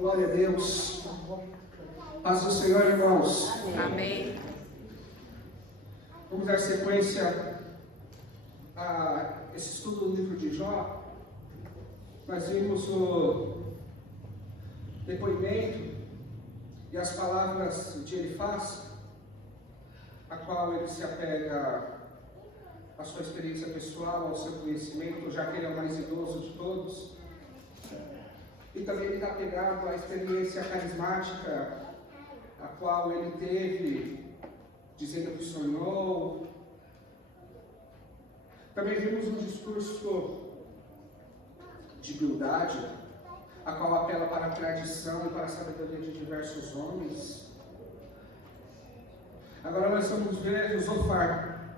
Glória a Deus. Paz do Senhor, irmãos. Amém. Vamos dar sequência a esse estudo do livro de Jó. Nós vimos o depoimento e as palavras de Elifaz, a qual ele se apega à sua experiência pessoal, ao seu conhecimento, já que ele é o mais idoso de todos. E também ele está apegado à experiência carismática, a qual ele teve, dizendo que sonhou. Também vimos um discurso de humildade, a qual apela para a tradição e para a sabedoria de diversos homens. Agora nós vamos ver o Zofar.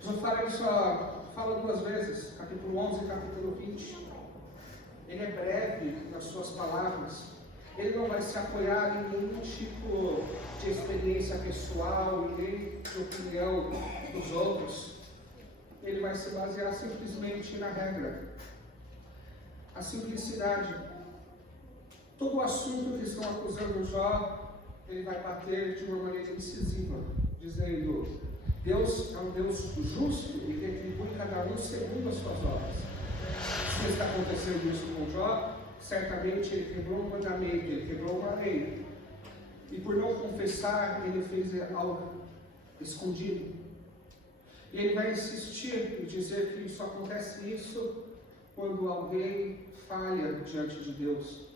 Zofar ele só fala duas vezes, capítulo 11 e capítulo 20. Ele é breve nas suas palavras. Ele não vai se apoiar em nenhum tipo de experiência pessoal, nem de opinião dos outros. Ele vai se basear simplesmente na regra, a simplicidade. Todo o assunto que estão acusando Jó, ele vai bater de uma maneira incisiva, dizendo: Deus é um Deus justo e retribui cada um segundo as suas obras. Se está acontecendo isso com Jó, certamente ele quebrou um mandamento, ele quebrou uma lei. E por não confessar, ele fez algo escondido. E ele vai insistir em dizer que só acontece isso quando alguém falha diante de Deus.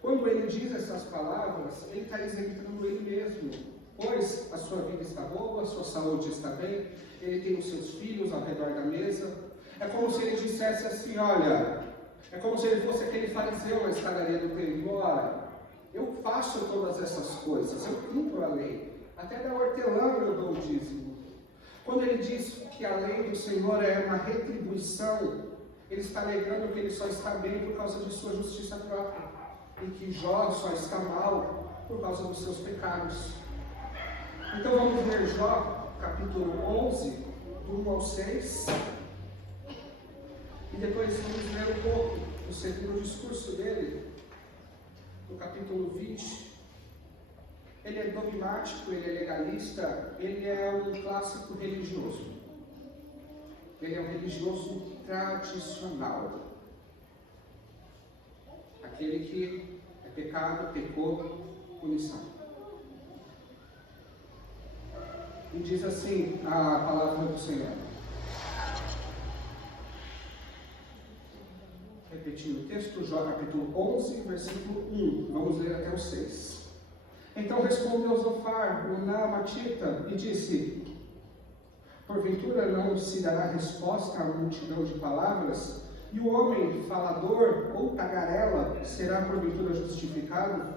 Quando ele diz essas palavras, ele está isentando ele mesmo, pois a sua vida está boa, a sua saúde está bem, ele tem os seus filhos ao redor da mesa. É como se ele dissesse assim: olha, é como se ele fosse aquele fariseu na escadaria do templo. Olha, eu faço todas essas coisas, eu cumpro a lei, até da hortelã eu dou o dízimo. Quando ele diz que a lei do Senhor é uma retribuição, ele está alegando que ele só está bem por causa de sua justiça própria, e que Jó só está mal por causa dos seus pecados. Então vamos ler Jó, capítulo 11, do 1 ao 6. E depois vamos ler um pouco do segundo discurso dele, do capítulo 20. Ele é dogmático, ele é legalista, ele é um clássico religioso. Ele é um religioso tradicional. Aquele que é pecado, pecou, punição. E diz assim a palavra do Senhor. Repetindo o texto, Jó capítulo 11, versículo 1. Vamos ler até o 6. Então respondeu Zofar, o Naamatita, e disse: porventura não se dará resposta à multidão de palavras? E o homem falador ou tagarela será porventura justificado?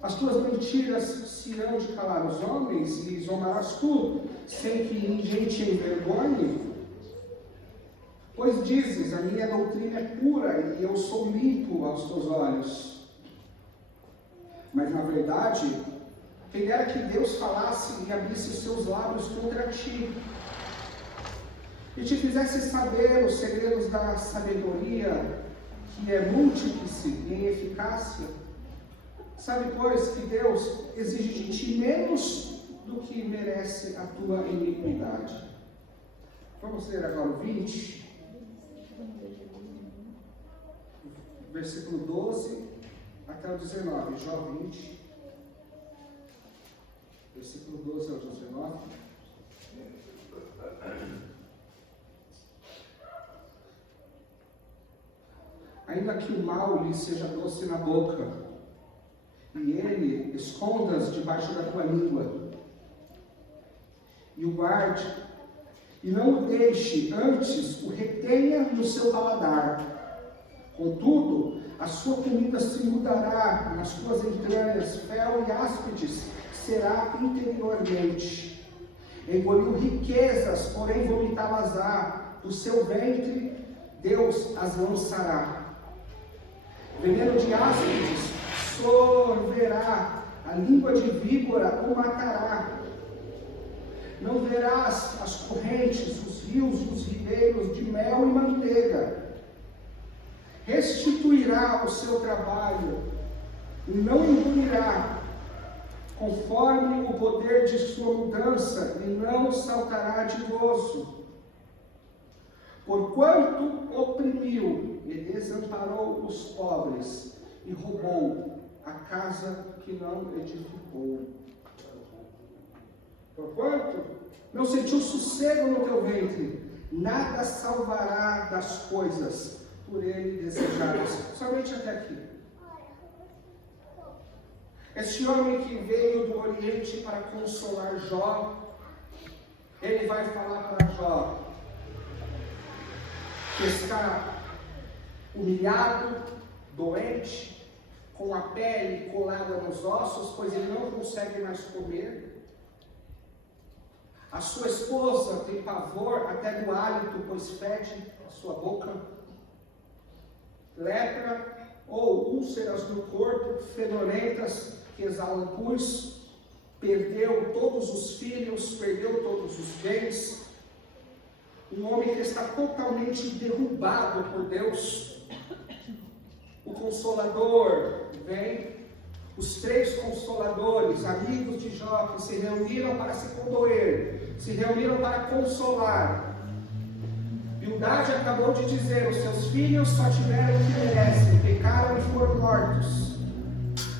As tuas mentiras se irão de calar os homens, e zombarás tu, sem que ninguém te envergonhe? Pois dizes: a minha doutrina é pura e eu sou limpo aos teus olhos. Mas na verdade, quem dera que Deus falasse e abrisse os seus lábios contra ti, e te fizesse saber os segredos da sabedoria, que é múltiplice em eficácia. Sabe, pois, que Deus exige de ti menos do que merece a tua iniquidade. Vamos ler agora o 20. Versículo 12 até o 19, Jó 20, versículo 12 ao 19. Ainda que o mal lhe seja doce na boca, e ele escondas debaixo da tua língua, e o guarde, e não o deixe, antes o retenha no seu paladar. Contudo, a sua comida se mudará nas tuas entranhas, fel e áspides será interiormente. Engoliu riquezas, porém vomitá-las-á, do seu ventre Deus as lançará. Veneno de áspides sorverá, a língua de víbora o matará. Não verás as correntes, os rios, os ribeiros de mel e manteiga. restituirá o seu trabalho e não impunirá, conforme o poder de sua mudança, e não saltará de gozo. Porquanto oprimiu e desamparou os pobres, e roubou a casa que não edificou. Porquanto não sentiu sossego no teu ventre, nada salvará das coisas por ele desejadas. Somente até aqui. Este homem que veio do Oriente para consolar Jó, ele vai falar para Jó, que está humilhado, doente, com a pele colada nos ossos, pois ele não consegue mais comer. A sua esposa tem pavor até do hálito, pois fede a sua boca. Lepra ou úlceras no corpo, fedorentas que exalam pus. Perdeu todos os filhos, perdeu todos os bens. Um homem que está totalmente derrubado por Deus. O Consolador vem, os 3 consoladores, amigos de Jó, que se reuniram para se condoer, se reuniram para consolar. Bildade acabou de dizer: os seus filhos só tiveram o que merecem, pecaram e foram mortos.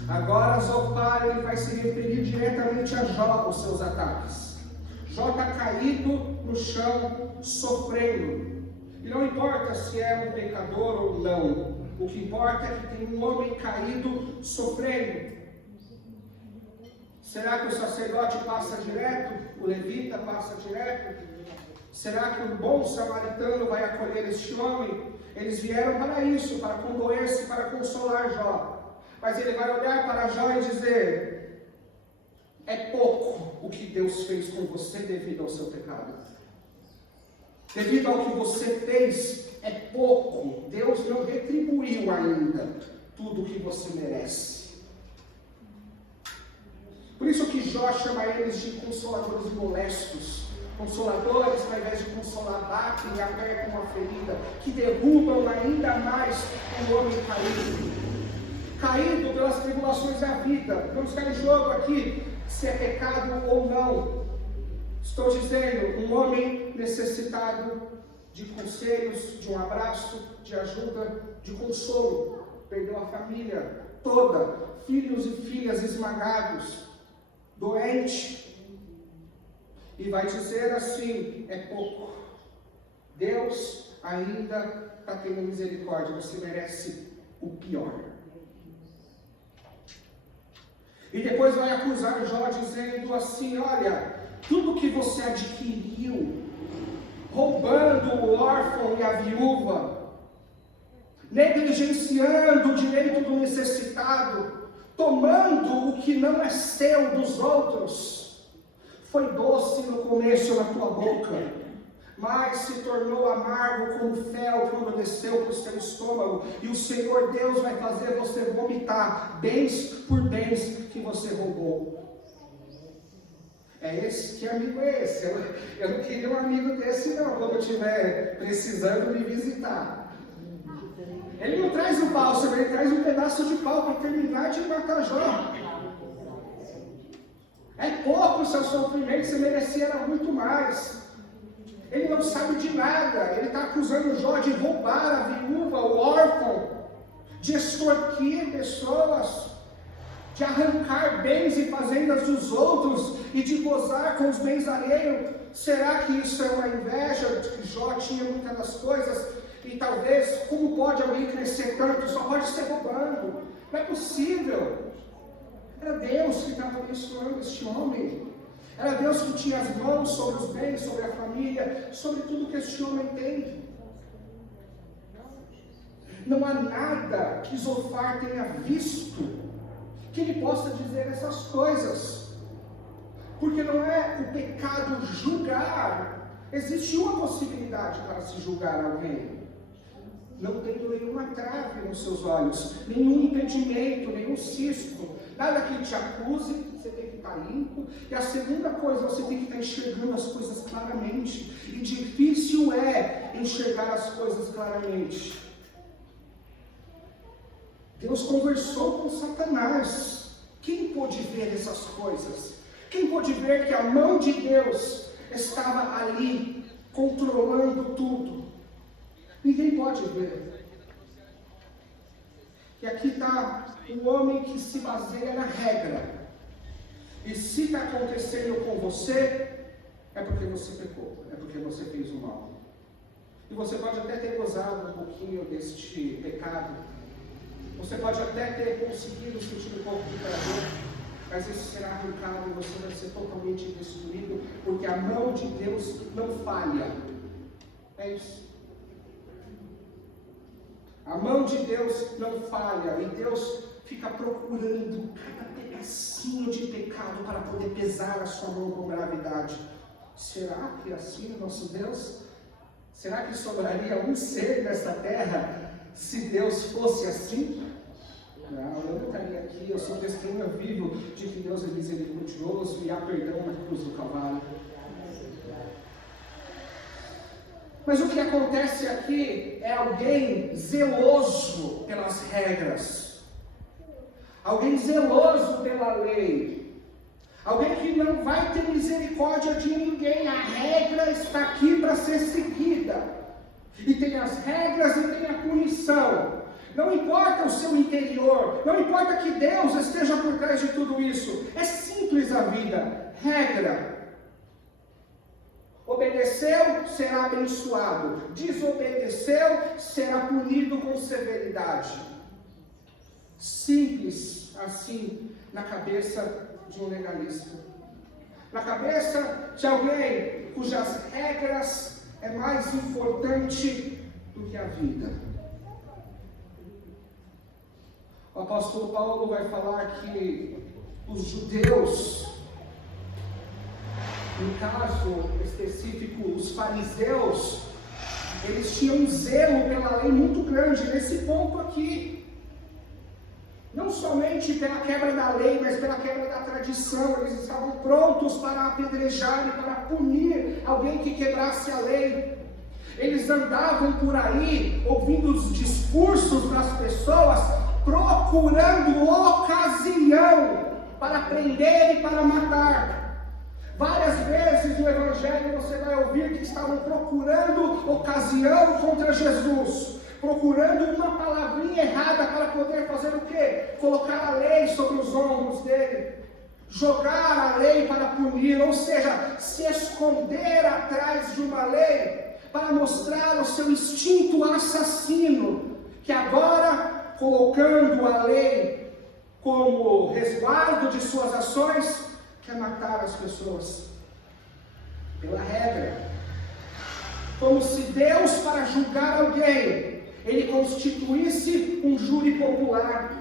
Agora Zofar, ele vai se referir diretamente a Jó, os seus ataques. Jó está caído no chão, sofrendo. E não importa se é um pecador ou não. O que importa é que tem um homem caído, sofrendo. Será que o sacerdote passa direto? O levita passa direto? Será que o bom samaritano vai acolher este homem? Eles vieram para isso, para condoer-se, para consolar Jó. Mas ele vai olhar para Jó e dizer: é pouco o que Deus fez com você devido ao seu pecado. Devido ao que você fez, é pouco. Deus não retribuiu ainda tudo o que você merece. Por isso que Jó chama eles de consoladores molestos. Consoladores, ao invés de consolar, batem e apertam uma ferida, que derrubam ainda mais o homem caído pelas tribulações da vida. Não está em jogo aqui se é pecado ou não. Estou dizendo, um homem necessitado de conselhos, de um abraço, de ajuda, de consolo. Perdeu a família toda, filhos e filhas esmagados, doente. E vai dizer assim: é pouco. Deus ainda está tendo misericórdia, você merece o pior. E depois vai acusar Jó dizendo assim: olha, tudo que você adquiriu, roubando o órfão e a viúva, negligenciando o direito do necessitado, tomando o que não é seu dos outros, foi doce no começo na tua boca, mas se tornou amargo como fel quando desceu para o seu estômago, e o Senhor Deus vai fazer você vomitar bens por bens que você roubou. Que amigo é esse? Eu não queria um amigo desse não, quando eu estiver precisando me visitar. Ele não traz o bálsamo, ele traz um pedaço de pau para terminar de matar Jó. É pouco o seu sofrimento, você merecia era muito mais. Ele não sabe de nada, ele está acusando Jó de roubar a viúva, o órfão, de extorquir pessoas, de arrancar bens e fazendas dos outros e de gozar com os bens alheios. Será que isso é uma inveja de que Jó tinha muitas das coisas? E talvez, como pode alguém crescer tanto? Só pode ser roubando. Não é possível. Era Deus que estava abençoando este homem. Era Deus que tinha as mãos sobre os bens, sobre a família, sobre tudo que este homem tem. Não há nada que Zofar tenha visto que ele possa dizer essas coisas. Porque não é o pecado julgar. Existe uma possibilidade para se julgar alguém. Não tendo nenhuma trave nos seus olhos, nenhum impedimento, nenhum cisto, nada que te acuse, você tem que estar limpo. E a segunda coisa, você tem que estar enxergando as coisas claramente. E difícil é enxergar as coisas claramente. Deus conversou com Satanás. Quem pôde ver essas coisas? Quem pôde ver que a mão de Deus estava ali, controlando tudo? Ninguém pode ver. E aqui está o homem que se baseia na regra. E se está acontecendo com você, é porque você pecou, é porque você fez o mal. E você pode até ter gozado um pouquinho deste pecado. Você pode até ter conseguido sentir um pouco de prazer, mas isso será arrancado e você vai ser totalmente destruído, porque a mão de Deus não falha. É isso. A mão de Deus não falha, e Deus fica procurando cada pedacinho de pecado para poder pesar a sua mão com gravidade. Será que é assim o nosso Deus? Será que sobraria um ser nessa terra se Deus fosse assim? Não, eu não estaria aqui, eu sou testemunha vivo de que Deus é misericordioso e há perdão na cruz do Calvário. Mas o que acontece aqui é alguém zeloso pelas regras, alguém zeloso pela lei, alguém que não vai ter misericórdia de ninguém. A regra está aqui para ser seguida, e tem as regras e tem a punição. Não importa o seu interior, não importa que Deus esteja por trás de tudo isso, é simples a vida. Regra. Obedeceu, será abençoado. Desobedeceu, será punido com severidade. Simples assim na cabeça de um legalista. Na cabeça de alguém cujas regras é mais importante do que a vida. O apóstolo Paulo vai falar que os judeus, no caso específico, os fariseus, eles tinham um zelo pela lei muito grande nesse ponto aqui. Não somente pela quebra da lei, mas pela quebra da tradição. Eles estavam prontos para apedrejar e para punir alguém que quebrasse a lei. Eles andavam por aí, ouvindo os discursos das pessoas, procurando ocasião para prender e para matar. Várias vezes no Evangelho você vai ouvir que estavam procurando ocasião contra Jesus, procurando uma palavrinha errada para poder fazer o quê? Colocar a lei sobre os ombros dele, jogar a lei para punir, ou seja, se esconder atrás de uma lei para mostrar o seu instinto assassino, que agora, colocando a lei como resguardo de suas ações, quer matar as pessoas pela regra. Como se Deus, para julgar alguém, ele constituísse um júri popular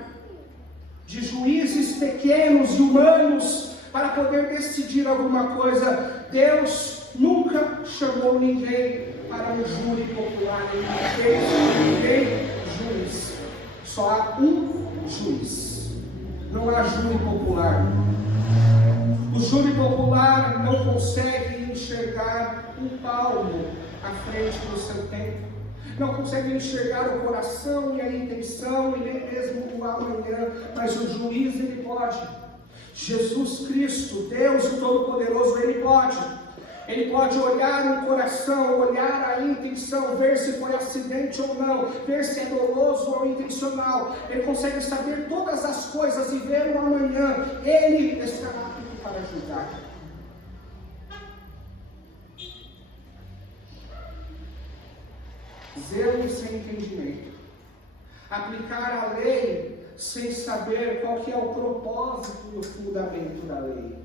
de juízes pequenos e humanos para poder decidir alguma coisa. Deus nunca chamou ninguém para um júri popular, ele fez ninguém juiz. Só há um juiz, não há júri popular. O júri popular não consegue enxergar um palmo à frente do seu tempo, não consegue enxergar o coração e a intenção e nem mesmo o amanhã, mas o juiz ele pode. Jesus Cristo, Deus o Todo-Poderoso, ele pode. Ele pode olhar no coração, olhar a intenção, ver se foi acidente ou não, ver se é doloso ou intencional. Ele consegue saber todas as coisas e ver o amanhã. Ele está apto para julgar. Zelo sem entendimento. Aplicar a lei sem saber qual que é o propósito e o fundamento da lei.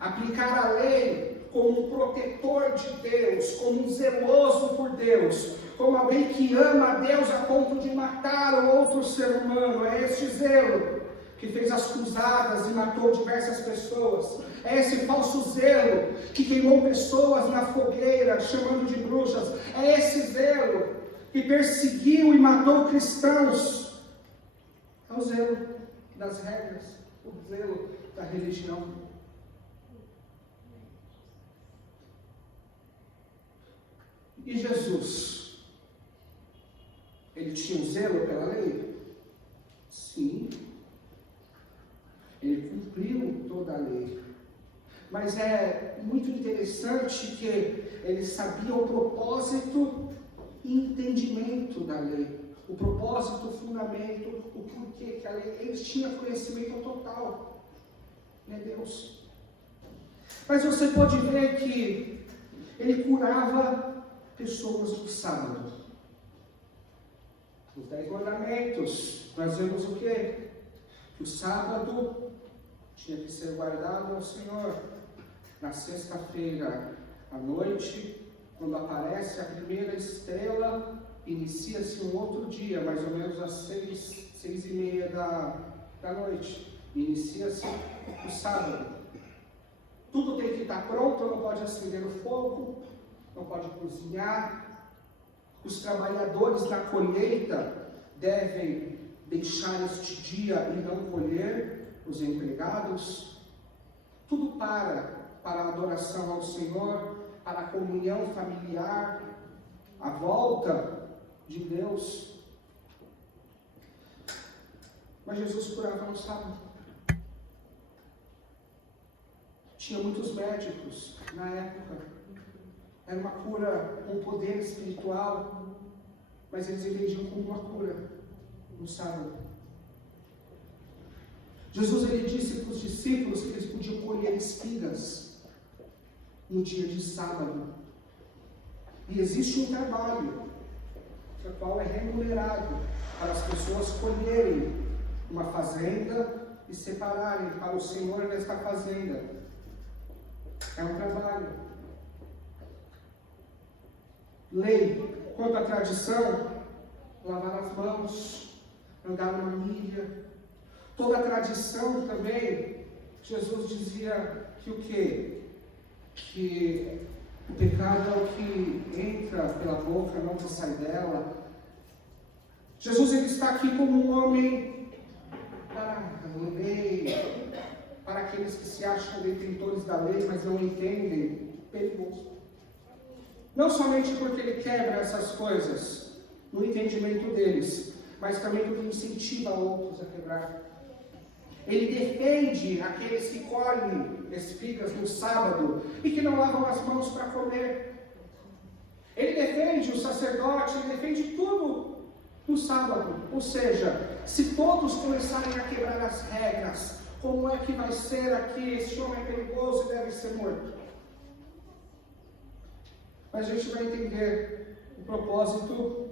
Aplicar a lei como um protetor de Deus, como um zeloso por Deus, como alguém que ama a Deus a ponto de matar o outro ser humano. É este zelo que fez as cruzadas e matou diversas pessoas. É esse falso zelo que queimou pessoas na fogueira, chamando de bruxas. É esse zelo que perseguiu e matou cristãos. É o zelo das regras, o zelo da religião. E Jesus, ele tinha um zelo pela lei? Sim, ele cumpriu toda a lei. Mas é muito interessante que ele sabia o propósito e entendimento da lei. O propósito, o fundamento, o porquê que a lei. Ele tinha conhecimento total. Né, Deus? Mas você pode ver que ele curava pessoas no sábado. Os 10 mandamentos, nós vemos o quê? Que o sábado tinha que ser guardado ao Senhor. Na sexta-feira à noite, quando aparece a primeira estrela, inicia-se um outro dia, mais ou menos às 6:30 da noite. Inicia-se o sábado. Tudo tem que estar pronto, não pode acender o fogo, não pode cozinhar. Os trabalhadores na colheita devem deixar este dia e não colher, os empregados. Tudo para a adoração ao Senhor, para a comunhão familiar, a volta de Deus. Mas Jesus curava no sábado. Tinha muitos médicos na época. Era uma cura com poder espiritual, mas eles entendiam como uma cura no sábado. Jesus ele disse para os discípulos que eles podiam colher espigas no dia de sábado. E existe um trabalho, o qual é remunerado para as pessoas colherem uma fazenda e separarem para o Senhor nesta fazenda. É um trabalho. Lei, quanto à tradição, lavar as mãos, andar numa milha. Toda a tradição também, Jesus dizia que o quê? Que o pecado é o que entra pela boca, não que sai dela. Jesus ele está aqui como um homem para a lei, para aqueles que se acham detentores da lei, mas não entendem, perigoso. Não somente porque ele quebra essas coisas no entendimento deles, mas também porque incentiva outros a quebrar. Ele defende aqueles que colhem espigas no sábado e que não lavam as mãos para comer. Ele defende o sacerdote, ele defende tudo no sábado. Ou seja, se todos começarem a quebrar as regras, como é que vai ser aqui? Este homem é perigoso e deve ser morto. Mas a gente vai entender o propósito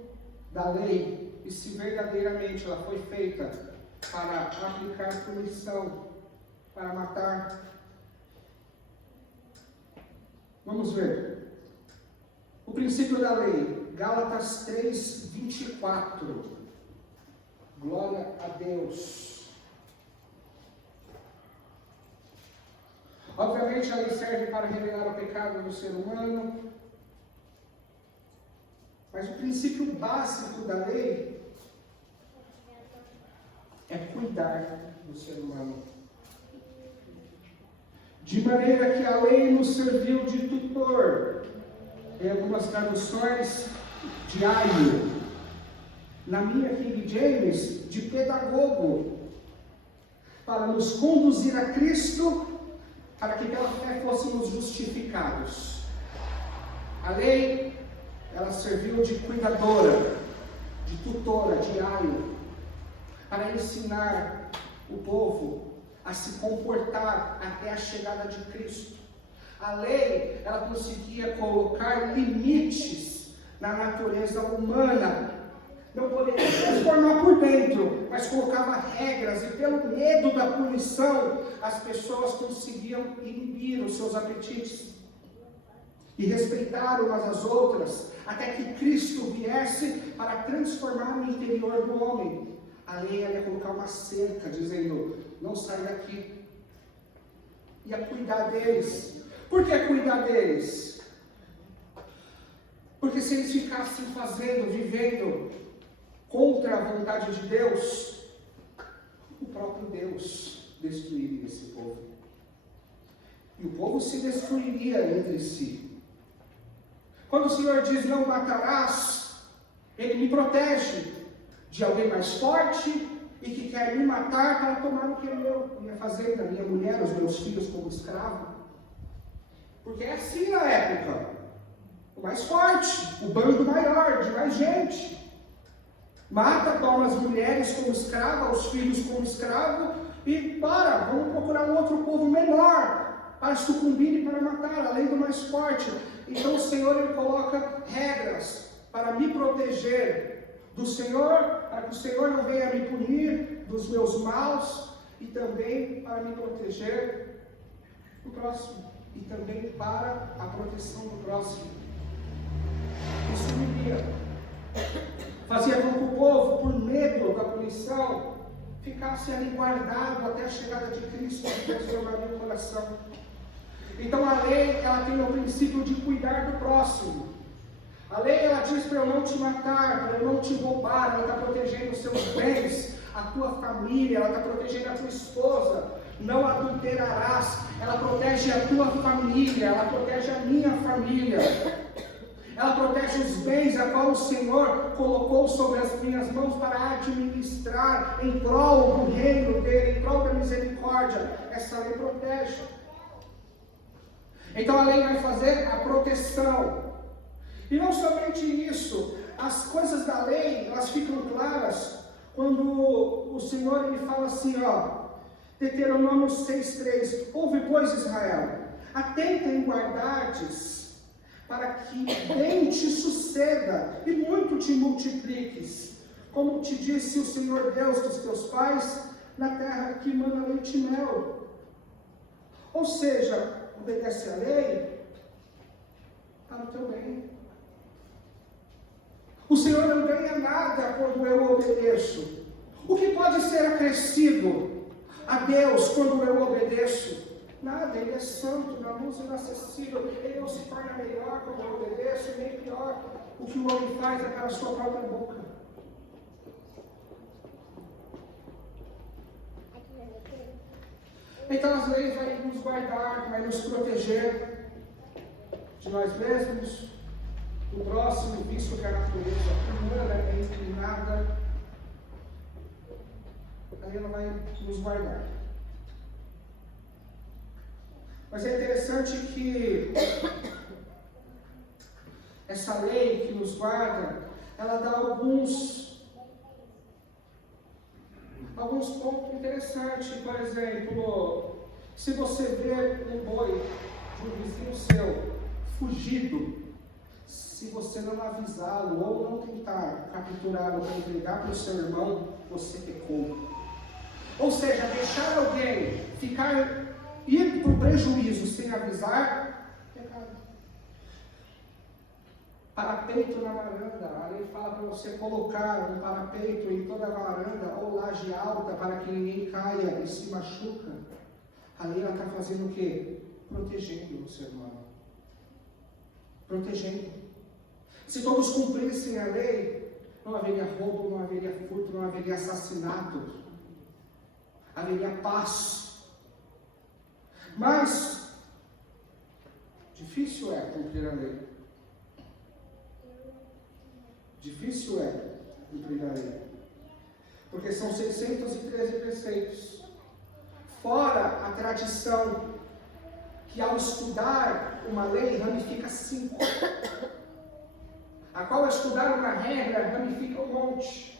da lei e se verdadeiramente ela foi feita para aplicar punição, para matar. Vamos ver. O princípio da lei, Gálatas 3:24. Glória a Deus. Obviamente a lei serve para revelar o pecado do ser humano, mas o princípio básico da lei é cuidar do ser humano. De maneira que a lei nos serviu de tutor. Em algumas traduções, de aio. Na minha King James, de pedagogo. Para nos conduzir a Cristo, para que pela fé fôssemos justificados. A lei, ela serviu de cuidadora, de tutora, de aio, para ensinar o povo a se comportar até a chegada de Cristo. A lei, ela conseguia colocar limites na natureza humana. Não poderia transformar por dentro, mas colocava regras, e pelo medo da punição, as pessoas conseguiam inibir os seus apetites e respeitar umas às outras, até que Cristo viesse para transformar o interior do homem. A lei ia colocar uma cerca, dizendo, não sai daqui. Ia cuidar deles. Por que cuidar deles? Porque se eles ficassem fazendo, vivendo contra a vontade de Deus, o próprio Deus destruiria esse povo. E o povo se destruiria entre si. Quando o Senhor diz, não matarás, Ele me protege de alguém mais forte, e que quer me matar para tomar o que é meu, minha fazenda, minha mulher, os meus filhos como escravo. Porque é assim na época. O mais forte, o bando maior, de mais gente. Mata, toma as mulheres como escrava, os filhos como escravo, e vamos procurar um outro povo menor, para sucumbir e para matar, além do mais forte. Então o Senhor, Ele coloca regras para me proteger do Senhor, para que o Senhor não venha me punir dos meus maus, e também para me proteger do próximo, e também para a proteção do próximo. Isso me guia. Fazia com que o povo, por medo da punição, ficasse ali guardado até a chegada de Cristo, que transformaria o coração. Então a lei, ela tem o princípio de cuidar do próximo. A lei, ela diz para eu não te matar, para eu não te roubar, ela está protegendo os seus bens, a tua família, ela está protegendo a tua esposa. Não adulterarás, ela protege a tua família, ela protege a minha família. Ela protege os bens a qual o Senhor colocou sobre as minhas mãos para administrar em prol do reino dele, em prol da misericórdia. Essa lei protege. Então a lei vai fazer a proteção. E não somente isso, as coisas da lei, elas ficam claras quando o Senhor ele fala assim, Deuteronômio 6,3: ouve, pois, Israel, atenta em guardardes, para que bem te suceda e muito te multipliques, como te disse o Senhor Deus dos teus pais, na terra que mana leite e mel. Ou seja, obedece a lei para o teu bem. O Senhor não ganha nada quando eu obedeço. O que pode ser acrescido a Deus quando eu obedeço? Nada, Ele é santo, na luz inacessível. Ele não se torna melhor quando eu obedeço, e nem pior. O que o homem faz é pela sua própria boca. Então as leis vão nos guardar, vai nos proteger de nós mesmos, do próximo, visto que a natureza humana é inclinada. Aí ela vai nos guardar. Mas é interessante que essa lei que nos guarda, ela dá alguns pontos interessantes. Por exemplo, se você vê um boi de um vizinho seu fugido, se você não avisá-lo ou não tentar capturá-lo para entregar para o seu irmão, você pecou. Ou seja, deixar alguém ir para o prejuízo sem avisar, pecado. Parapeito na varanda, a lei fala para você colocar um parapeito em toda a varanda ou laje alta para que ninguém caia e se machuca. A lei está fazendo o quê? Protegendo o ser humano. Protegendo. Se todos cumprissem a lei, não haveria roubo, não haveria furto, não haveria assassinato, haveria paz. Mas difícil é cumprir a lei. Difícil é cumprir a lei. Porque são 613 preceitos. Fora a tradição, que ao estudar uma lei ramifica 5. A qual ao estudar uma regra ramifica um monte.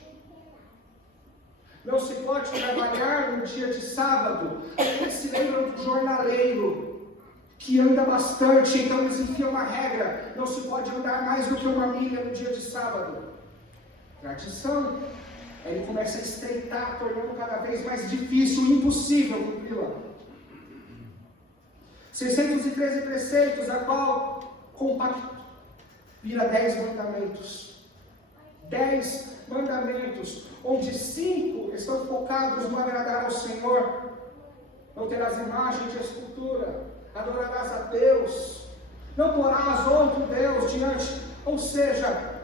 Não se pode trabalhar no dia de sábado. Eles se lembram do jornaleiro, que anda bastante, então eles enfiam uma regra. Não se pode andar mais do que uma milha no dia de sábado. Tradição. Aí ele começa a estreitar, tornando cada vez mais difícil e impossível cumpri-la. 613 preceitos, a qual compacto vira 10 mandamentos. 10 mandamentos, onde 5 estão focados no agradar ao Senhor. Não terás imagem de escultura, adorarás a Deus, não porás outro Deus diante, ou seja,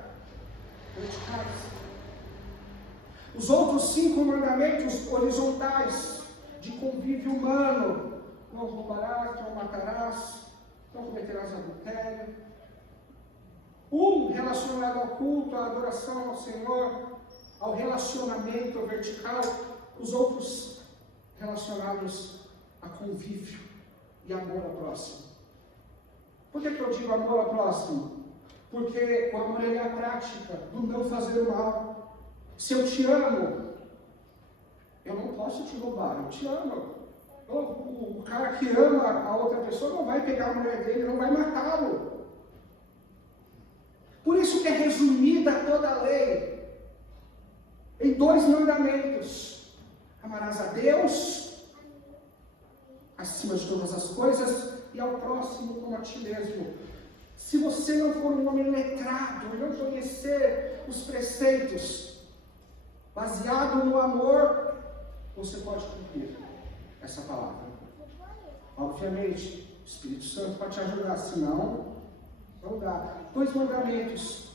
os outros 5 mandamentos horizontais de convívio humano: não roubarás, não matarás, não cometerás adultério. Relacionado ao culto, à adoração ao Senhor, ao relacionamento vertical, os outros relacionados a convívio e amor ao próximo. Por que eu digo amor ao próximo? Porque o amor é a prática do não fazer o mal. Se eu te amo, eu não posso te roubar, eu te amo. O cara que ama a outra pessoa não vai pegar a mulher dele, não vai matá-lo. Por isso que é resumida toda a lei em 2 mandamentos: amarás a Deus acima de todas as coisas e ao próximo como a ti mesmo. Se você não for um homem letrado e não conhecer os preceitos baseado no amor, você pode cumprir essa palavra. Obviamente, o Espírito Santo pode te ajudar, senão não dá. 2 mandamentos.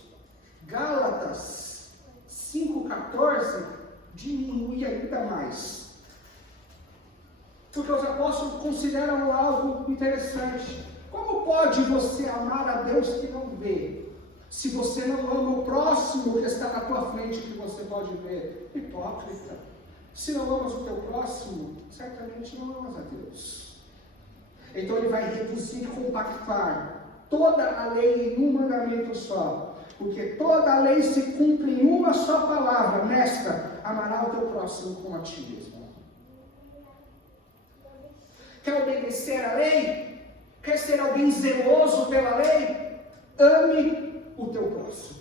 Gálatas 5,14 diminui ainda mais. Porque os apóstolos consideram algo interessante. Como pode você amar a Deus que não vê, se você não ama o próximo que está na tua frente que você pode ver? Hipócrita. Se não amas o teu próximo, certamente não amas a Deus. Então ele vai reduzir e compactar toda a lei em um mandamento só. Porque toda a lei se cumpre em uma só palavra, nesta: amará o teu próximo como a ti mesmo. Quer obedecer à lei? Quer ser alguém zeloso pela lei? Ame o teu próximo.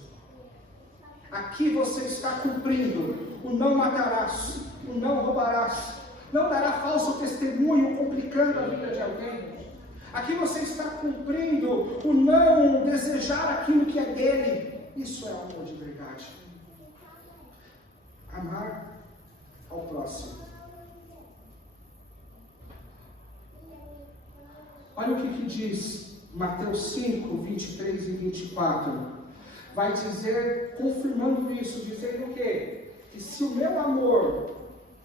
Aqui você está cumprindo o não matarás, o não roubarás, não dará falso testemunho complicando a vida de alguém. Aqui você está cumprindo o não desejar aquilo que é dele. Isso é amor de verdade. Amar ao próximo. Olha o que diz Mateus 5, 23 e 24. Vai dizer, confirmando isso, dizendo o quê? Que se o meu amor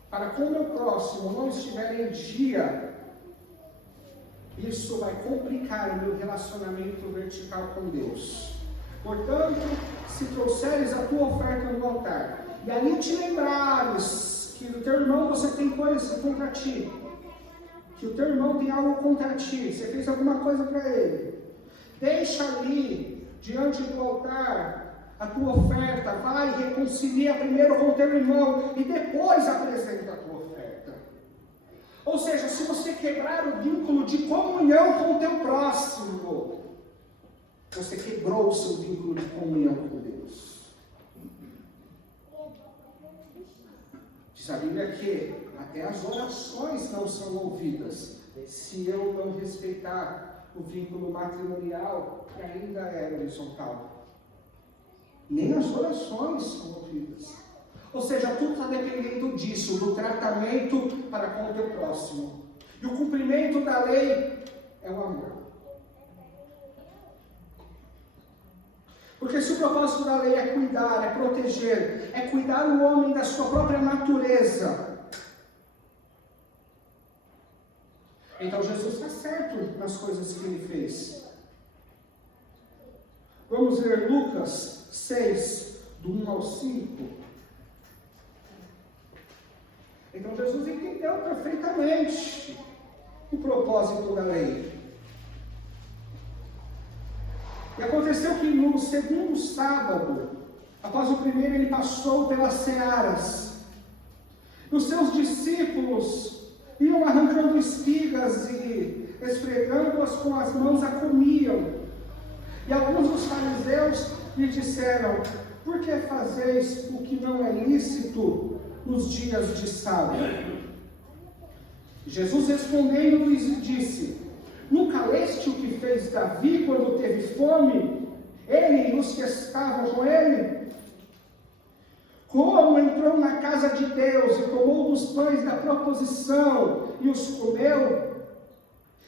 para com o meu próximo não estiver em dia, isso vai complicar o meu relacionamento vertical com Deus. Portanto, se trouxeres a tua oferta no altar, e ali te lembrares que o teu irmão você tem coisa contra ti, que o teu irmão tem algo contra ti, você fez alguma coisa para ele, deixa ali, diante do altar, a tua oferta, vai e reconcilia primeiro com o teu irmão, e depois apresenta a tua oferta. Ou seja, se você quebrar o vínculo de comunhão com o teu próximo, você quebrou o seu vínculo de comunhão com Deus. Diz a Bíblia que até as orações não são ouvidas se eu não respeitar o vínculo matrimonial que ainda é horizontal. Nem as orações são ouvidas. Ou seja, tudo está dependendo disso, do tratamento para com o teu próximo. E o cumprimento da lei é o amor. Porque se o propósito da lei é cuidar, é proteger, é cuidar o homem da sua própria natureza, então Jesus está certo nas coisas que ele fez. Vamos ler Lucas 6, do 1 ao 5. Então Jesus entendeu perfeitamente o propósito da lei. E aconteceu que no segundo sábado, após o primeiro, ele passou pelas searas. Os seus discípulos iam arrancando espigas e esfregando-as com as mãos, a comiam. E alguns dos fariseus lhe disseram: por que fazeis o que não é lícito nos dias de sábado? Jesus respondendo lhes disse: nunca leste o que fez Davi quando teve fome, ele e os que estavam com ele? Como entrou na casa de Deus e tomou dos pães da proposição e os comeu,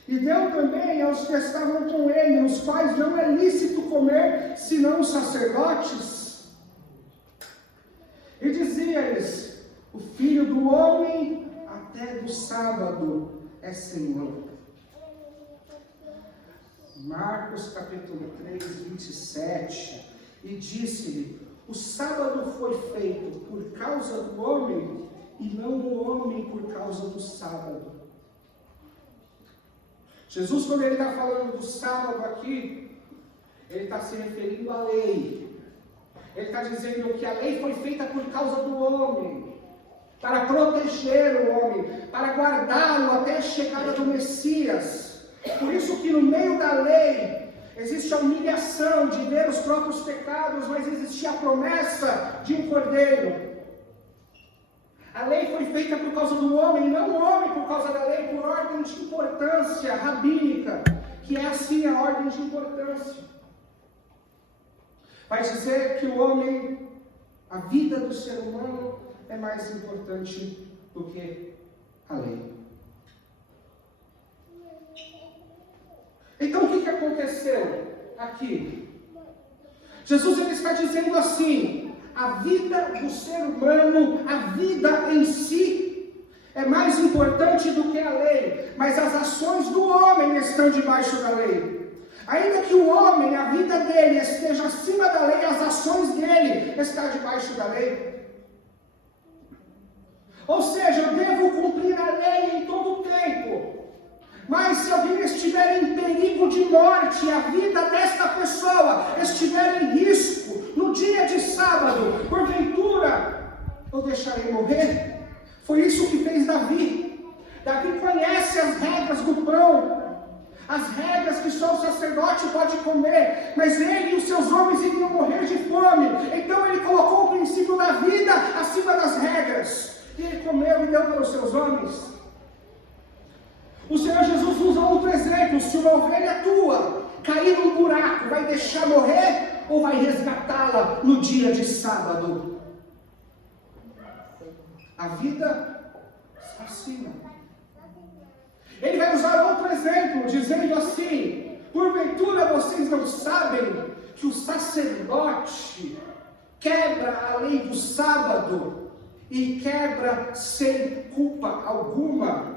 e deu também aos que estavam com ele, os quais não é lícito comer, senão os sacerdotes? E dizia-lhes: o Filho do Homem até do sábado é Senhor. Marcos capítulo 3, 27, e disse-lhe: O sábado foi feito por causa do homem e não o homem por causa do sábado. Jesus, quando ele está falando do sábado aqui, ele está se referindo à lei. Ele está dizendo que a lei foi feita por causa do homem, para proteger o homem, para guardá-lo até a chegada do Messias. Por isso que no meio da lei existe a humilhação de ver os próprios pecados, mas existia a promessa de um cordeiro. A lei foi feita por causa do homem, não o homem por causa da lei, por ordem de importância rabínica, que é assim a ordem de importância. Vai dizer que o homem, a vida do ser humano é mais importante do que a lei. Então o que aconteceu aqui? Jesus ele está dizendo assim: a vida do ser humano, a vida em si, é mais importante do que a lei, mas as ações do homem estão debaixo da lei. Ainda que o homem, a vida dele esteja acima da lei, as ações dele estão debaixo da lei. Ou seja, eu devo cumprir a lei em todo o tempo. Mas se alguém estiver em perigo de morte, a vida desta pessoa estiver em risco, no dia de sábado, porventura, eu deixarei morrer? Foi isso que fez Davi. Davi conhece as regras do pão, as regras que só o sacerdote pode comer, mas ele e os seus homens iriam morrer de fome. Então ele colocou o princípio da vida acima das regras, e ele comeu e deu para os seus homens. O Senhor Jesus usa outro exemplo: se uma ovelha tua cair num buraco, vai deixar morrer ou vai resgatá-la no dia de sábado? A vida está acima. Ele vai usar outro exemplo, dizendo assim: porventura vocês não sabem que o sacerdote quebra a lei do sábado e quebra sem culpa alguma?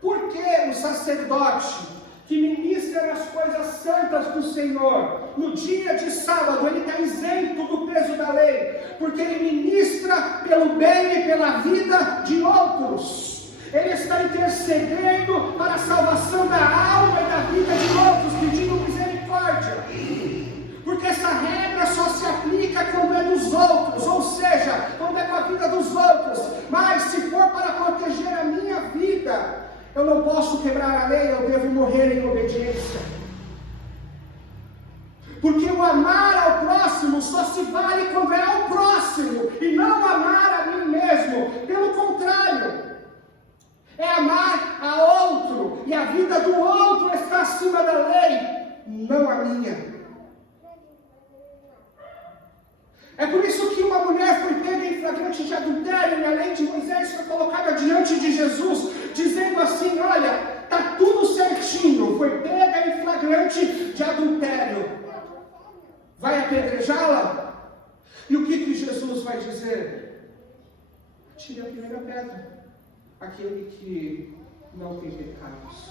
Porque o sacerdote que ministra as coisas santas do Senhor, no dia de sábado, ele está isento do peso da lei, porque ele ministra pelo bem e pela vida de outros. Ele está intercedendo para a salvação da alma e da vida de outros, pedindo misericórdia. Porque essa regra só se aplica quando é dos outros, ou seja, quando é com a vida dos outros. Mas se for para proteger a minha vida, eu não posso quebrar a lei, eu devo morrer em obediência. Porque o amar ao próximo só se vale quando é ao próximo, e não amar a mim mesmo. Pelo contrário, é amar a outro, e a vida do outro está acima da lei, não a minha. É por isso que uma mulher foi pega em flagrante de adultério, e a lei de Moisés foi colocada diante de Jesus, dizendo assim: olha, está tudo certinho, foi pega em flagrante de adultério, vai apedrejá-la? E o que Jesus vai dizer? Tire a primeira pedra, aquele que não tem pecados.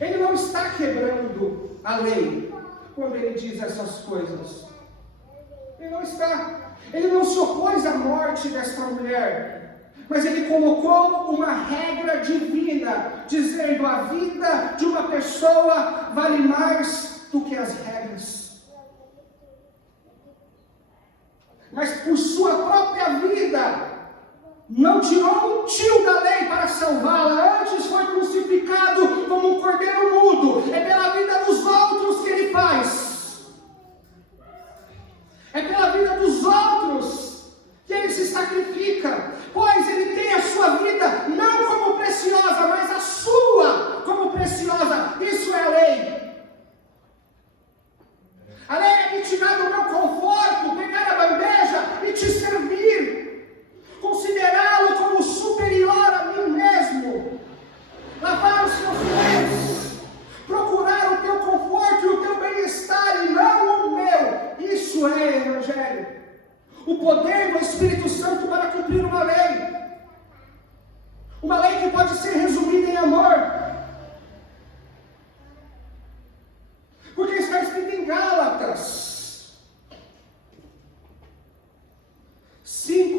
Ele não está quebrando a lei quando ele diz essas coisas. Ele não está. Ele não se opôs à morte desta mulher, mas ele colocou uma regra divina, dizendo: a vida de uma pessoa vale mais do que as regras. Mas por sua própria vida, não tirou um tio da lei para salvá-la, antes foi crucificado como um cordeiro mudo. É pela vida dos outros que ele faz. É pela vida dos outros que ele se sacrifica, pois ele tem a sua vida não como preciosa, mas a sua como preciosa. Isso é a lei. A lei é me tirar do meu conforto, pegar a bandeja e te servir, considerá-lo como superior a mim mesmo, lavar os seus pés,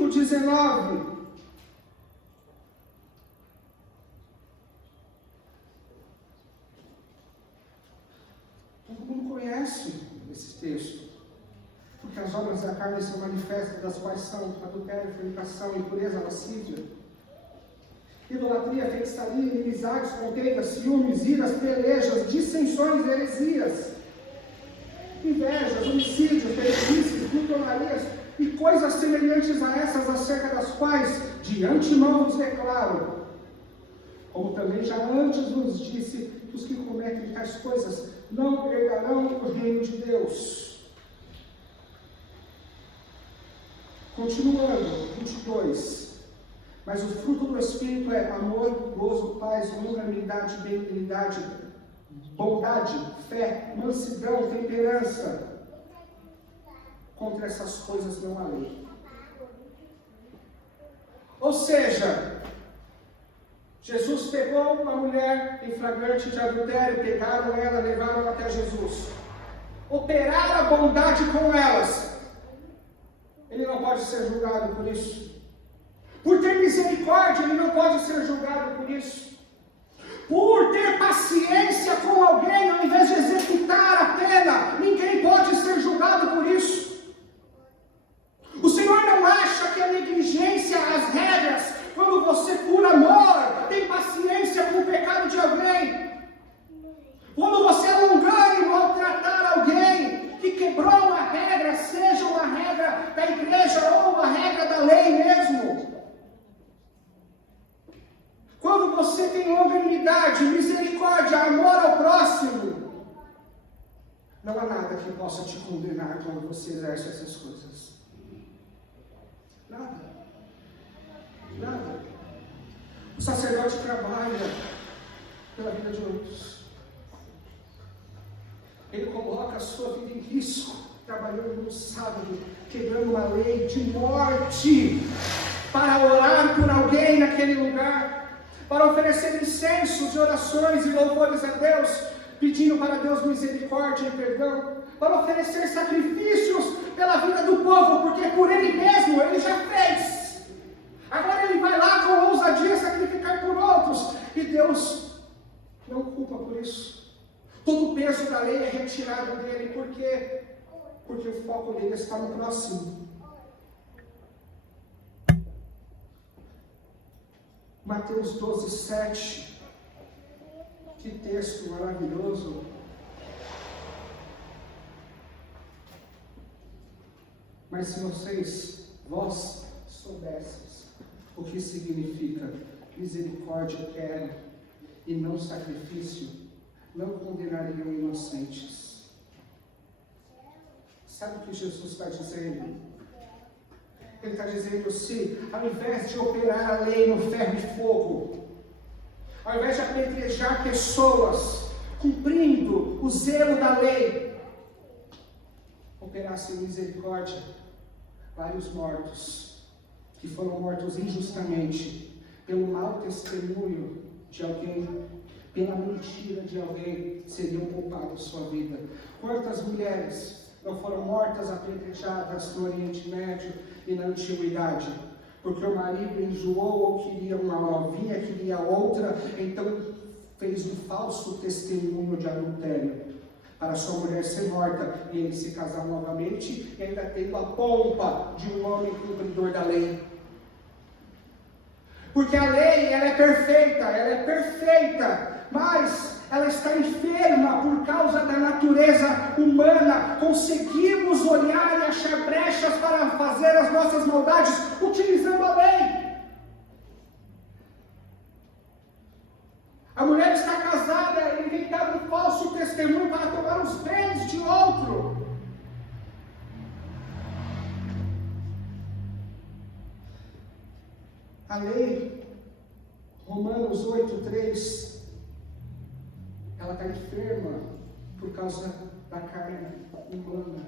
capítulo 19. Todo mundo conhece esse texto. Porque as obras da carne são manifestas, das quais são adultério, fornicação, impureza, lascívia, idolatria, feitiçaria, inimizades, contendas, ciúmes, iras, pelejas, dissensões, heresias, invejas, homicídios, benefícios, glutonarias e coisas semelhantes a essas, acerca das quais de antemão vos declaro, como também já antes vos disse, que os que cometem tais coisas não herdarão o reino de Deus. Continuando, 22. Mas o fruto do Espírito é amor, gozo, paz, longanimidade, benignidade, bondade, fé, mansidão, temperança. Contra essas coisas não há lei. Ou seja, Jesus pegou uma mulher em flagrante de adultério, pegaram ela, levaram até Jesus, operaram a bondade com elas. Ele não pode ser julgado por isso. Por ter misericórdia, ele não pode ser julgado por isso. Por ter paciência com alguém, ao invés de executar a pena, ninguém pode ser julgado por isso. O Senhor não acha que a negligência às regras, quando você por amor tem paciência com o pecado de alguém, quando você é longânimo e maltratar alguém que quebrou uma regra, seja uma regra da igreja ou uma regra da lei mesmo, quando você tem longanimidade, misericórdia, amor ao próximo, não há nada que possa te condenar quando você exerce essas coisas. Nada. Nada. O sacerdote trabalha pela vida de outros. Ele coloca a sua vida em risco, trabalhando no sábado, quebrando uma lei de morte, para orar por alguém naquele lugar, para oferecer incensos de orações e louvores a Deus, pedindo para Deus misericórdia e perdão, para oferecer sacrifícios pela vida do povo, porque por ele mesmo ele já fez. Agora ele vai lá com ousadia sacrificar por outros, e Deus não culpa por isso. Todo o peso da lei é retirado dele, por quê? Porque o foco dele está no próximo. Mateus 12, 7. Que texto maravilhoso. Mas se vós soubesseis o que significa misericórdia quero e não sacrifício, não condenariam inocentes. Sabe o que Jesus está dizendo? Ele está dizendo assim, ao invés de operar a lei no ferro e fogo, ao invés de apedrejar pessoas, cumprindo o zelo da lei, operasse misericórdia. Vários mortos, que foram mortos injustamente, pelo mau testemunho de alguém, pela mentira de alguém, seriam poupados sua vida. Quantas mulheres não foram mortas apedrejadas no Oriente Médio e na Antiguidade? Porque o marido enjoou ou queria uma novinha, queria outra, então fez um falso testemunho de adultério, para sua mulher ser morta e ele se casar novamente, e ainda tendo a pompa de um homem cumpridor da lei. Porque a lei, ela é perfeita, mas ela está enferma por causa da natureza humana. Conseguimos olhar e achar brechas para fazer as nossas maldades utilizando a lei. A mulher está casada, inventando um falso testemunho para tomar os bens de outro. A lei, Romanos 8:3, ela está enferma por causa da carne humana.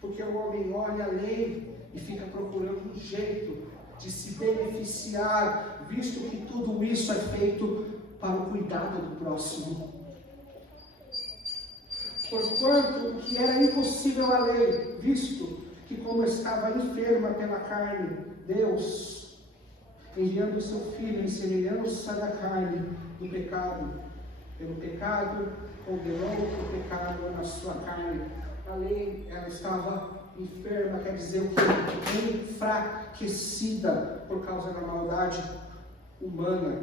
Porque o homem olha a lei e fica procurando um jeito de se beneficiar, visto que tudo isso é feito para o cuidado do próximo. Porquanto o que era impossível à lei, visto que como estava enferma pela carne, Deus, enviando o seu Filho em semelhança da carne do pecado, pelo pecado, condenou o pecado na sua carne. A lei, ela estava enferma, quer dizer o quê? Enfraquecida por causa da maldade humana.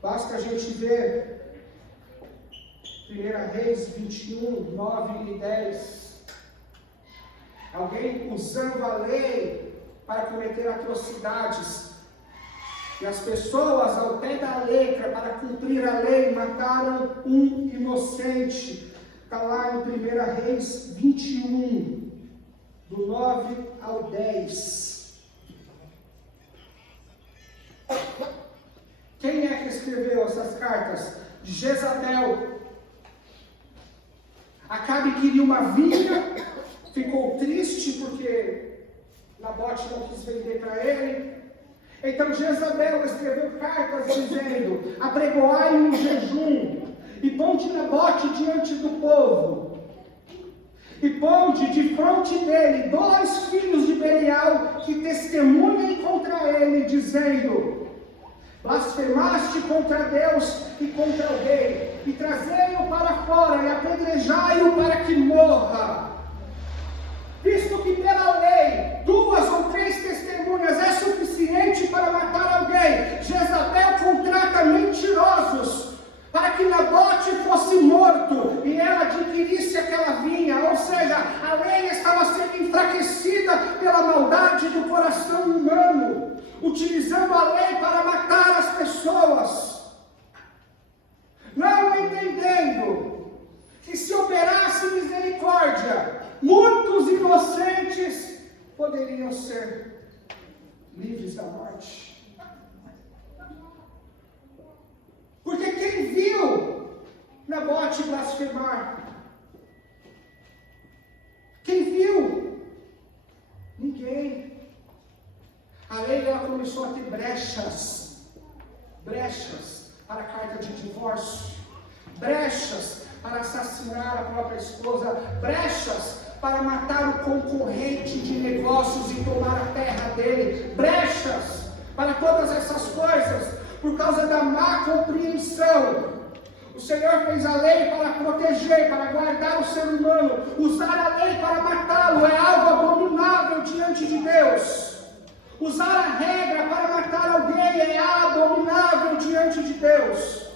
Basta a gente ver 1 Reis 21, 9 e 10. Alguém usando a lei para cometer atrocidades. E as pessoas, ao pé da letra, para cumprir a lei, mataram um inocente. Está lá em 1 Reis 21, do 9 ao 10. Quem é que escreveu essas cartas? Jezabel. Acabe queria uma vinha, ficou triste porque Nabote não quis vender para ele. Então Jezabel escreveu cartas dizendo: apregoai um jejum, e ponde Nabote diante do povo, e ponde de fronte dele 2 filhos de Belial, que testemunhem contra ele, dizendo: blasfemaste contra Deus e contra o rei, e trazei-o para fora, e apedrejai-o para que morra. Visto que pela lei 2 ou 3 testemunhas é suficiente para matar alguém, Jezabel contrata mentirosos para que Nabote fosse morto e ela adquirisse aquela vinha. Ou seja, a lei estava sendo enfraquecida pela maldade do coração humano, utilizando a lei para matar as pessoas, não entendendo que se operasse misericórdia, muitos inocentes poderiam ser livres da morte. Porque quem viu Nabote blasfemar? Quem viu? Ninguém. A lei, ela começou a ter brechas para a carta de divórcio, brechas para assassinar a própria esposa, brechas para matar o concorrente de negócios e tomar a terra dele, brechas para todas essas coisas, por causa da má compreensão. O Senhor fez a lei para proteger, para guardar o ser humano. Usar a lei para matá-lo é algo abominável diante de Deus. Usar a regra para matar alguém é abominável diante de Deus.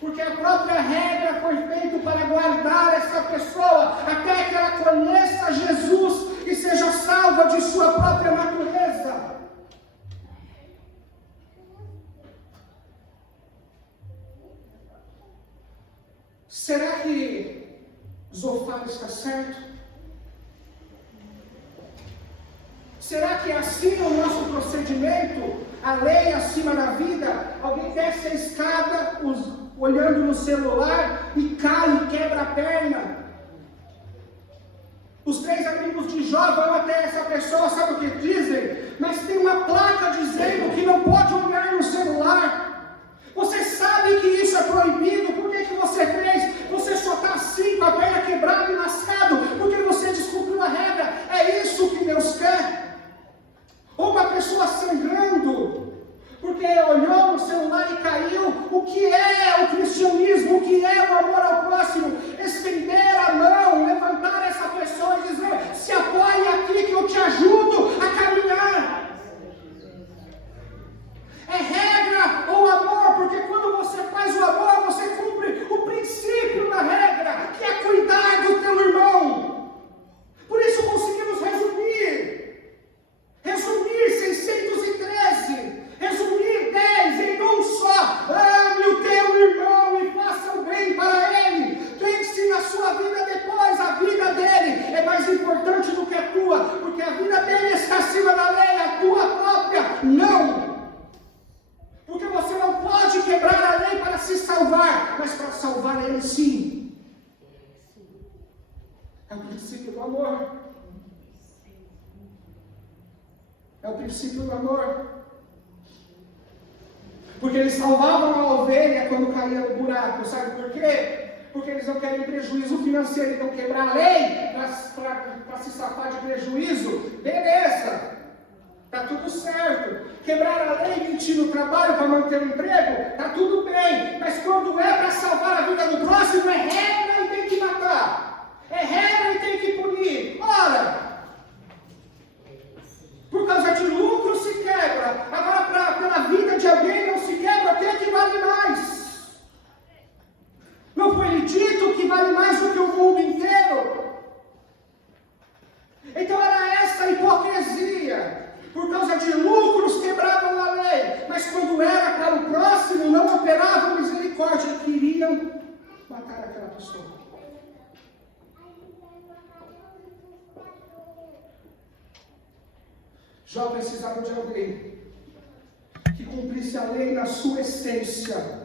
Porque a própria regra foi feita para guardar essa pessoa até que ela conheça Jesus e seja salva de sua própria natureza. Será que Zofar está certo? Será que é assim o nosso procedimento? A lei acima da vida? Alguém desce a escada olhando no celular e cai e quebra a perna. Os 3 amigos de Jó vão até essa pessoa, sabe o que dizem? Mas tem uma placa dizendo que não pode olhar no celular. Você sabe que isso é proibido, por que você fez? Você só está assim, com a perna quebrada e lascado, porque você descumpriu a regra. É isso que Deus quer? Ou uma pessoa sangrando, porque olhou no celular e caiu. O que é o cristianismo? O que é o amor ao próximo? Estender a mão, levantar essa pessoa e dizer: se apoie aqui que eu te ajudo a caminhar. É regra ou amor? Porque quando você faz o amor, você cumpre o princípio da regra, que é cuidar do teu irmão. Por isso conseguimos resumir 613, resumir 10 em um só. Ame o teu irmão e faça o bem para ele. Pense na sua vida depois. A vida dele é mais importante do que a tua, porque a vida dele está acima da lei, a tua própria não. Porque você não pode quebrar a lei para se salvar, mas para salvar ele sim. É o princípio do amor. É o princípio do amor. Porque eles salvavam a ovelha quando caía no buraco. Sabe por quê? Porque eles não querem prejuízo financeiro, então quebrar a lei para se safar de prejuízo, beleza, está tudo certo. Quebrar a lei, mentir no trabalho para manter o emprego, está tudo bem. Mas quando é para salvar a vida do próximo, é regra e tem que matar. É regra e tem que punir. Ora, por causa de lucro se quebra. Agora, pela vida de alguém não se quebra, o que é que vale mais? Não foi dito que vale mais do que o mundo inteiro? Então era essa a hipocrisia. Por causa de lucros quebravam a lei, mas quando era para o próximo não operavam misericórdia, queriam matar aquela pessoa. Jó precisava de alguém que cumprisse a lei na sua essência,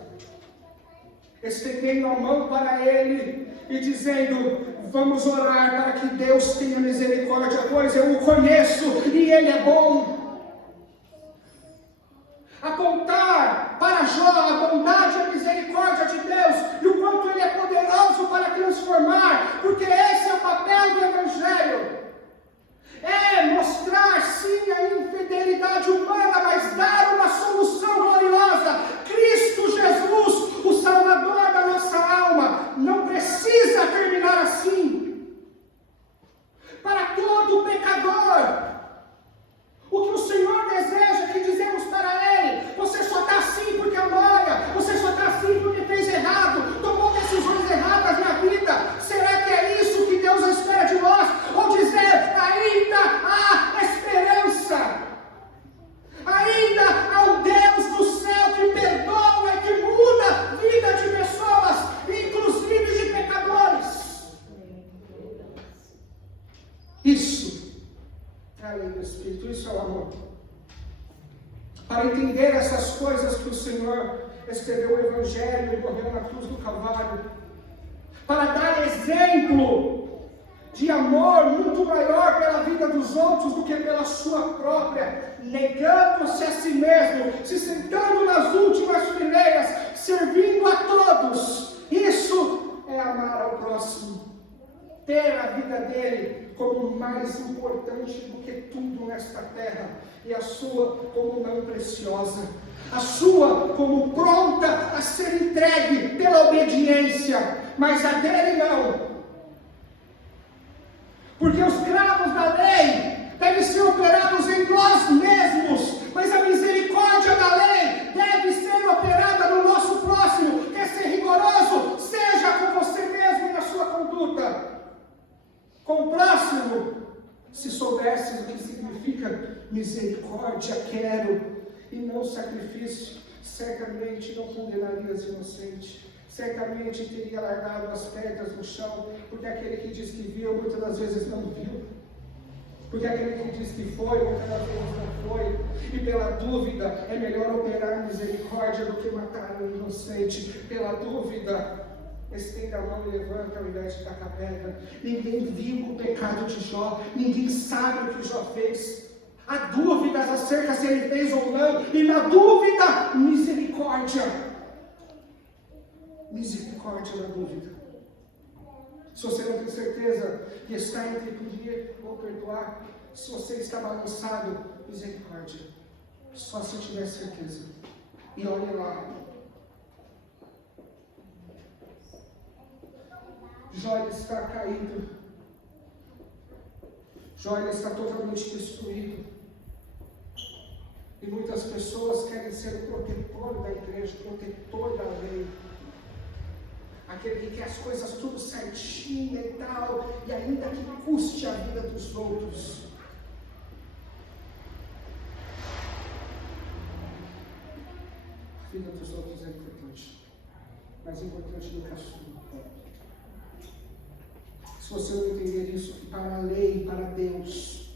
estendendo a mão para ele e dizendo: vamos orar para que Deus tenha misericórdia, pois eu o conheço e ele é bom. Apontar para Jó a bondade e a misericórdia de Deus e o quanto ele é poderoso para transformar, porque esse é o papel do Evangelho. É mostrar sim a infidelidade humana, mas dar uma solução gloriosa. Cristo Jesus, o Salvador da nossa alma, não precisa terminar assim. Para todo pecador, o que o Senhor deseja que dizemos para Ele: você só está assim porque amanhã, você só está assim porque fez errado, tomou decisões erradas na vida. Será que é isso que Deus espera de nós? Ou dizer: ainda há esperança, ainda há um Deus do céu que perdoa e que muda a vida de pessoas, inclusive de pecadores. Isso é a lei do Espírito, isso é o amor. Para entender essas coisas que o Senhor escreveu o Evangelho e morreu na cruz do Calvário, para dar exemplo de amor muito maior pela vida dos outros do que pela sua própria, negando-se a si mesmo, se sentando nas últimas fileiras, servindo a todos. Isso é amar ao próximo, ter a vida dele como mais importante do que tudo nesta terra, e a sua como não preciosa, a sua como pronta a ser entregue pela obediência, mas a dele não. Porque os cravos da lei devem ser operados em nós mesmos, mas a misericórdia da lei deve ser operada no nosso próximo. Quer ser rigoroso? Seja com você mesmo e na sua conduta. Com o próximo, se soubesse o que significa misericórdia, quero, e não sacrifício, certamente não condenarias inocente. Certamente teria largado as pedras no chão, porque aquele que diz que viu, muitas das vezes não viu. Porque aquele que diz que foi, muitas das vezes não foi. E pela dúvida, é melhor operar misericórdia do que matar o inocente. Pela dúvida, estenda a mão e levanta ao invés de tacar pedra. Ninguém viu o pecado de Jó, ninguém sabe o que Jó fez. Há dúvidas acerca se ele fez ou não, e na dúvida, misericórdia. Misericórdia na dúvida. Se você não tem certeza que está entre punir ou perdoar, se você está balançado, misericórdia. Só se tiver certeza. E olhe lá. Jó está caído. Jó está totalmente destruído. E muitas pessoas querem ser o protetor da igreja, o protetor da lei. Aquele que quer as coisas tudo certinho e tal, e ainda que custe a vida dos outros. A vida dos outros é importante, mais importante do que a sua. Se você não entender isso, que para a lei, para Deus,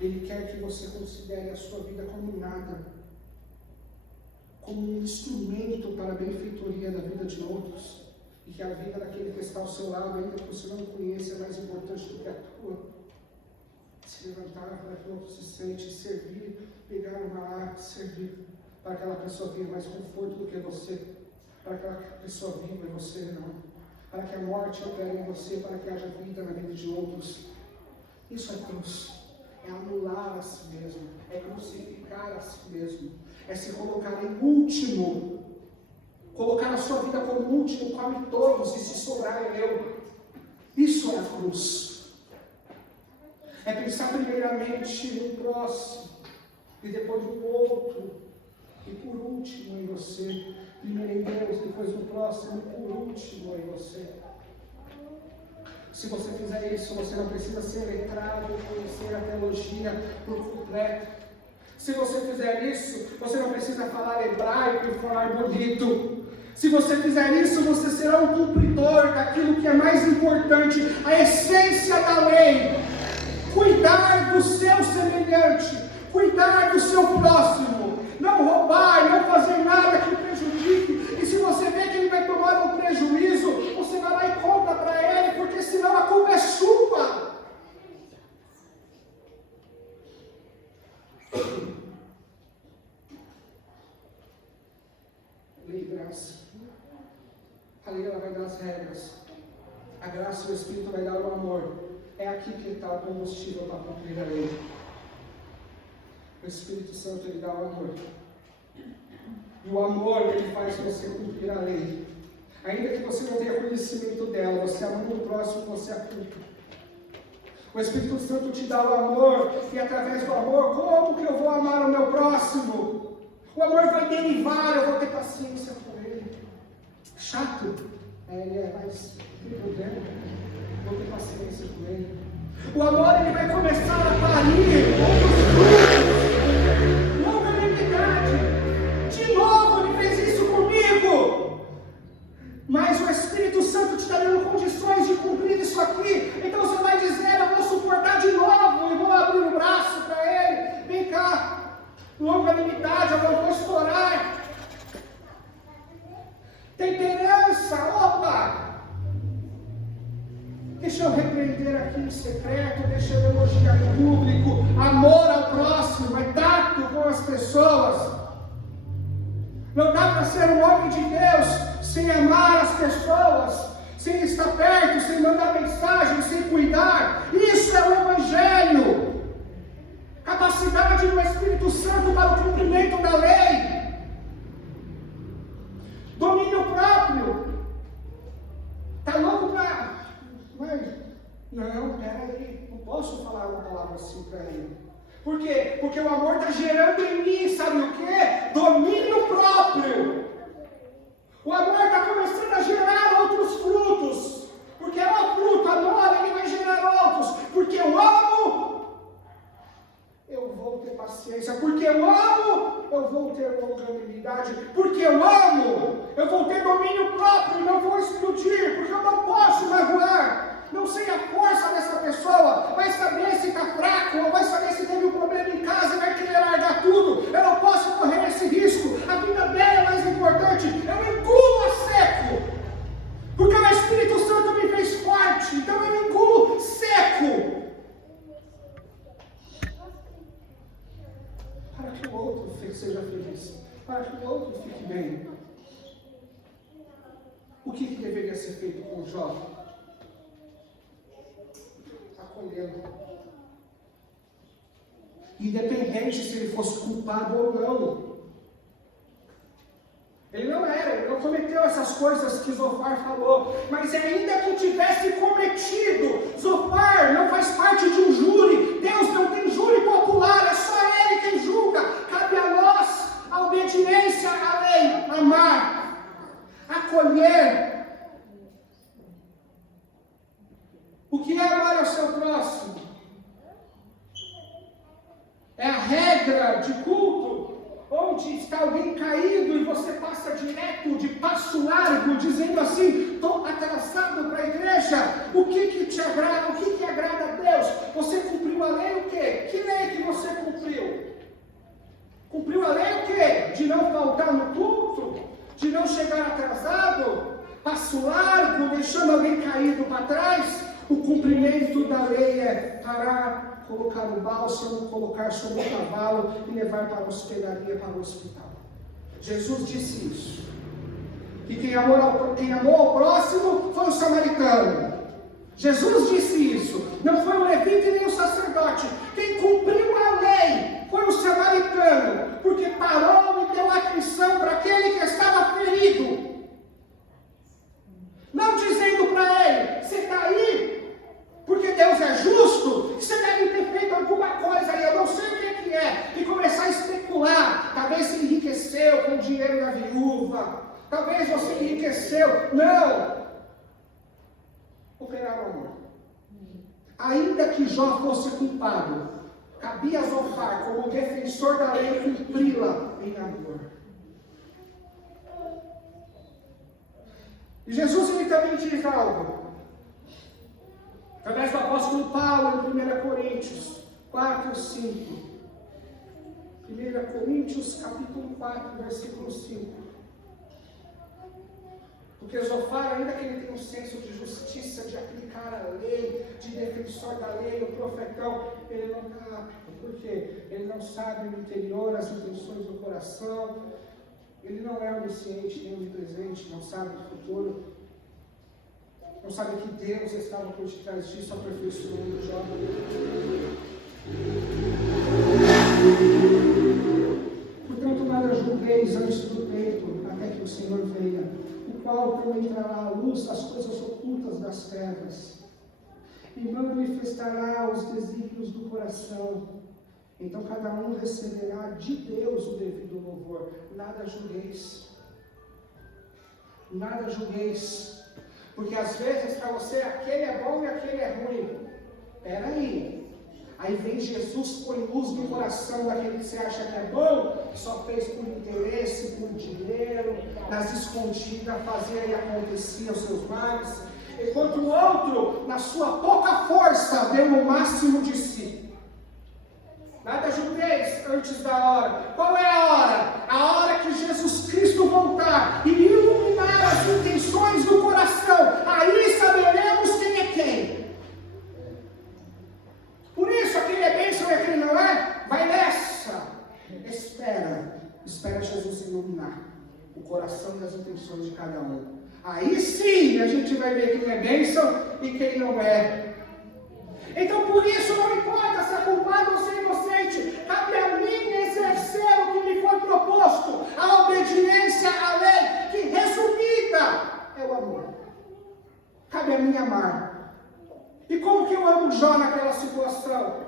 Ele quer que você considere a sua vida como nada, como um instrumento para a benfeitoria da vida de outros. E que a vida daquele que está ao seu lado, ainda que você não conheça, é mais importante do que a tua. Se levantar para que o outro se sente, servir, pegar uma arte, servir, para que aquela pessoa tenha mais conforto do que você, para que aquela pessoa viva e você não, para que a morte opere em você, para que haja vida na vida de outros. Isso é cruz. É anular a si mesmo, é crucificar a si mesmo, é se colocar em último, colocar a sua vida como último, come todos e se sobrar é eu. Isso é a cruz. É pensar primeiramente no próximo, e depois no outro, e por último em você. Primeiro em Deus, depois no próximo, e por último em você. Se você fizer isso, você não precisa ser letrado e conhecer a teologia por completo. Se você fizer isso, você não precisa falar hebraico e falar bonito. Se você fizer isso, você será um cumpridor daquilo que é mais importante, a essência da lei. Cuidar do seu semelhante, cuidar do seu próximo, não roubar, não fazer nada que o prejudique. E se você vê que ele vai tomar um prejuízo, você vai lá e conta para ele, porque senão a culpa é sua. Lei e graça. A lei ela vai dar as regras. A graça e o Espírito vai dar o amor. É aqui que está o combustível para cumprir a lei. O Espírito Santo ele dá o amor. E o amor ele faz você cumprir a lei. Ainda que você não tenha conhecimento dela, você amando o próximo, você a cumpre. O Espírito Santo te dá o amor, e através do amor, como que eu vou amar o meu próximo? O amor vai derivar, eu vou ter paciência com ele. Chato? Ele é, mas não tem problema. Vou ter paciência com ele. O amor ele vai começar a parir outros frutos. Longanimidade. De novo ele fez isso comigo. Mas o Espírito Santo te está dando condições de cumprir isso aqui. Então você vai dizer, eu vou suportar de novo. E vou abrir o braço para ele. Vem cá. Longanimidade, eu não vou estourar. Temperança, opa! Deixa eu repreender aqui em secreto, deixa eu elogiar em público. Amor ao próximo, é tato com as pessoas. Não dá para ser um homem de Deus sem amar as pessoas, sem estar perto, sem mandar mensagem, sem cuidar. Isso é o Evangelho. Capacidade do Espírito Santo para o cumprimento da lei. Domínio próprio. Está louco para... Mas, não, peraí, não posso falar uma palavra assim para ele. Por quê? Porque o amor está gerando em mim, sabe o quê? Domínio próprio. O amor está começando a gerar outros frutos. Porque é o fruto, amor, ele vai gerar outros. Porque eu amo, eu vou ter paciência. Porque eu amo, eu vou ter longanimidade. Porque eu amo, eu vou ter domínio próprio e não vou explodir. Porque eu não posso magoar. Não sei a força dessa pessoa, vai saber se está fraco, ou vai saber se teve um problema em casa e vai querer largar tudo. Eu não posso correr esse risco, a vida dela é mais importante. Eu engulo a seco, porque o Espírito Santo me fez forte, então eu engulo seco. Para que o outro seja feliz, para que o outro fique bem. O que deveria ser feito com o jovem? Acolhendo. Independente se ele fosse culpado ou não. Ele não era, ele não cometeu essas coisas que Zofar falou, mas ainda que tivesse cometido, Zofar não faz parte de um júri. Deus não tem júri popular, é só ele quem julga. Cabe a nós a obediência à lei, amar, acolher. O que é amar ao seu próximo? É a regra de culto, onde está alguém caído e você passa direto, de passo largo, dizendo assim, estou atrasado para a igreja. O que te agrada? O que agrada a Deus? Você cumpriu a lei o quê? Que lei que você cumpriu? Cumpriu a lei o quê? De não faltar no culto? De não chegar atrasado? Passo largo, deixando alguém caído para trás? O cumprimento da lei é parar, colocar no bálsamo, colocar sobre o cavalo e levar para a hospedaria, para o hospital. Jesus disse isso. que quem amou ao próximo foi o samaritano. Jesus disse isso. Não foi o levita e nem o sacerdote. Quem cumpriu a lei foi o samaritano, porque parou e deu atenção para aquele que estava ferido. Não dizendo para ele: você está aí porque Deus é justo, você deve ter feito alguma coisa aí, eu não sei o que é, e começar a especular. Talvez se enriqueceu com o dinheiro da viúva, talvez você enriqueceu. Não! Operar o amor. Ainda que Jó fosse culpado, cabia a Zofar, como defensor da lei, cumpri-la em amor. E Jesus ele também diz algo, através do apóstolo Paulo, em 1 Coríntios 4, 5. 1 Coríntios capítulo 4, versículo 5. Porque Zofar, ainda que ele tenha um senso de justiça, de aplicar a lei, de defensor da lei, o profetão, ele não capta. Por quê? Ele não sabe no interior as intenções do coração, ele não é onisciente, nem onipresente, não sabe do futuro, não sabe que Deus estava por detrás disso, aperfeiçoando Jó. Portanto, nada julgueis antes do tempo, até que o Senhor venha, o qual penetrará à luz as coisas ocultas das trevas, e manifestará os desígnios do coração. Então cada um receberá de Deus o devido louvor. Nada julgueis. Nada julgueis. Porque às vezes para você aquele é bom e aquele é ruim. Espera aí. Aí vem Jesus, põe luz no coração daquele que você acha que é bom, só fez por interesse, por dinheiro, nas escondidas, fazia e acontecia os seus males. Enquanto o outro, na sua pouca força, deu o máximo de si. Nada julgueis antes da hora. Qual é a hora? A hora que Jesus Cristo voltar e iluminar as intenções do coração. Aí saberemos quem é quem. Por isso, aquele é bênção e aquele não é, vai nessa. Espera Jesus iluminar o coração e as intenções de cada um. Aí sim a gente vai ver quem é bênção e quem não é. Então por isso não importa se é culpado ou se é inocente, cabe a mim exercer o que me foi proposto, a obediência à lei, que resumida é o amor. Cabe a mim amar. E como que eu amo Jó naquela situação?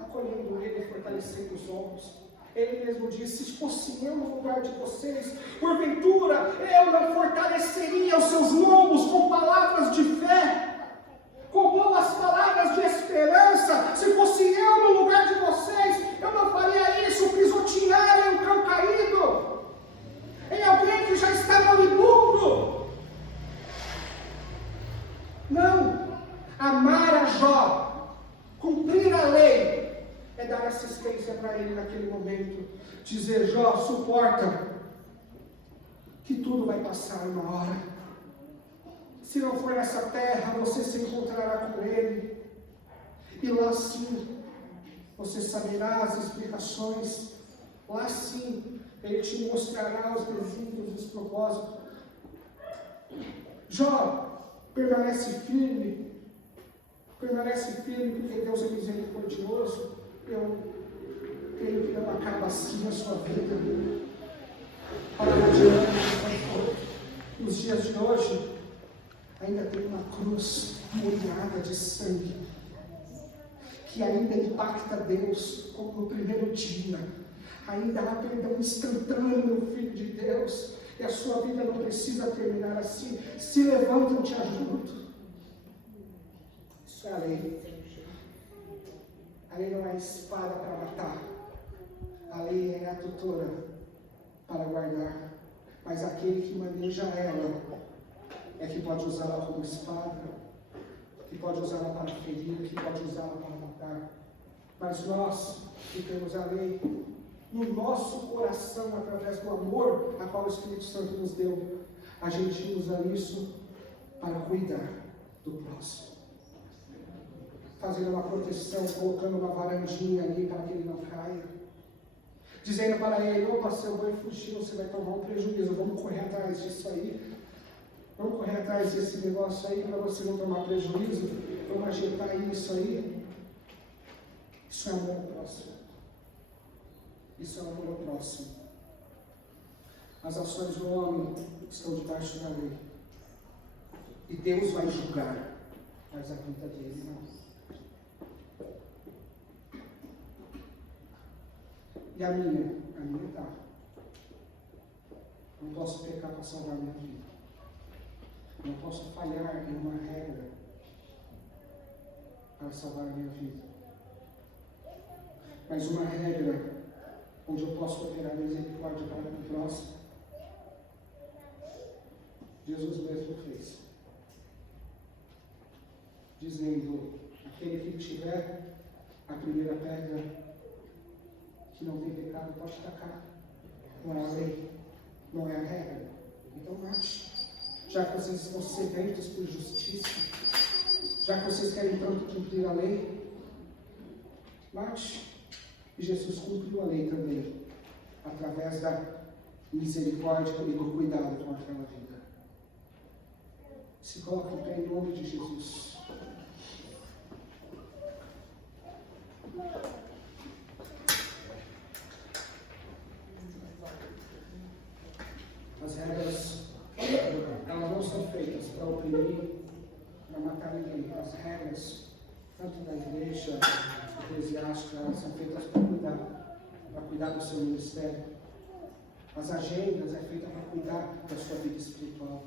Acolhendo ele, fortalecendo os ombros. Ele mesmo disse: se fosse eu no lugar de vocês, porventura eu não fortaleceria os seus lombos com palavras de fé, com boas palavras de esperança. Se fosse eu no lugar de vocês, eu não faria isso, pisotear em um cão caído, em alguém que já está moribundo. Não, amar a Jó, cumprir a lei, é dar assistência para ele naquele momento, dizer: Jó, suporta, que tudo vai passar uma hora. Se não for nessa terra, você se encontrará com ele, e lá sim, você saberá as explicações, lá sim, ele te mostrará os desígnios, os propósitos. Jó, permanece firme porque Deus é misericordioso. Eu creio que não acaba assim a sua vida. Para adiante, nos dias de hoje, ainda tem uma cruz molhada de sangue, que ainda impacta Deus como no primeiro dia. Ainda há perdão instantâneo no Filho de Deus. E a sua vida não precisa terminar assim. Se levanta, eu te ajudo. Isso é a lei. A lei não é espada para matar. A lei é a tutora para guardar. Mas aquele que maneja ela é que pode usá-la como espada, que pode usá-la para ferir, que pode usá-la para matar. Mas nós que temos a lei no nosso coração, através do amor a qual o Espírito Santo nos deu, a gente usa isso para cuidar do próximo, fazendo uma proteção, colocando uma varandinha ali para que ele não caia, dizendo para ele: opa, se eu vou fugir, você vai tomar um prejuízo, vamos correr atrás disso aí, vamos correr atrás desse negócio aí para você não tomar prejuízo, vamos ajeitar isso aí. Isso é amor ao próximo. Isso é amor ao próximo. As ações do homem estão debaixo da lei. E Deus vai julgar. Mas a vida dele não. E a minha? A minha tá. Não posso pecar para salvar a minha vida. Não posso falhar em uma regra para salvar a minha vida. Mas uma regra onde eu posso operar misericórdia para o próximo. Jesus mesmo fez. Dizendo: aquele que tiver a primeira pedra, que não tem pecado, pode tacar. Não é a lei, não é a regra. Então mate. Já que vocês estão sedentos por justiça, já que vocês querem tanto cumprir a lei, mate. E Jesus cumpriu a lei também, através da misericórdia e do cuidado com aquela vida. Se coloque em pé em nome de Jesus. As regras, elas não são feitas para oprimir, para matar ninguém. As regras, tanto da igreja eclesiástica, elas são feitas para cuidar do seu ministério. As agendas é feita para cuidar da sua vida espiritual,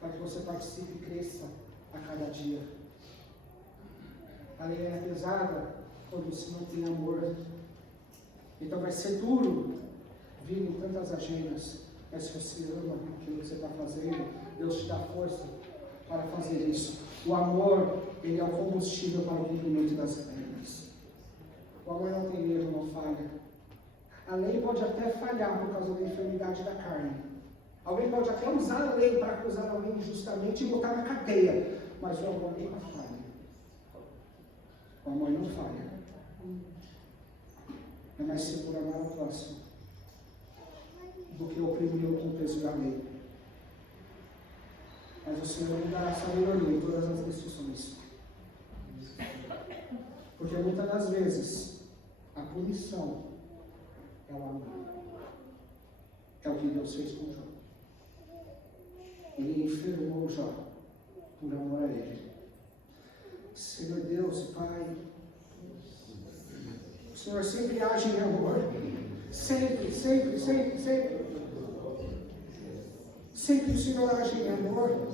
para que você participe e cresça a cada dia. A lei é pesada quando você não tem amor. Então vai ser duro vir em tantas agendas, mas se você ama aquilo que você está fazendo, Deus te dá força para fazer isso. O amor, ele é o combustível para o cumprimento das regras. O amor não tem erro, não falha. A lei pode até falhar por causa da enfermidade da carne. Alguém pode até usar a lei para acusar alguém injustamente e botar na cadeia, mas o amor nunca falha. O amor não falha. É mais seguro amar o próximo do que oprimir com o peso da lei. Mas o Senhor me dará sabedoria em todas as decisões. Porque muitas das vezes a punição é o amor. É o que Deus fez com Jó. Ele enfermou Jó por amor a ele. Senhor Deus, Pai, o Senhor sempre age em amor. Sempre, sempre, sempre, sempre. Sempre o Senhor age em amor.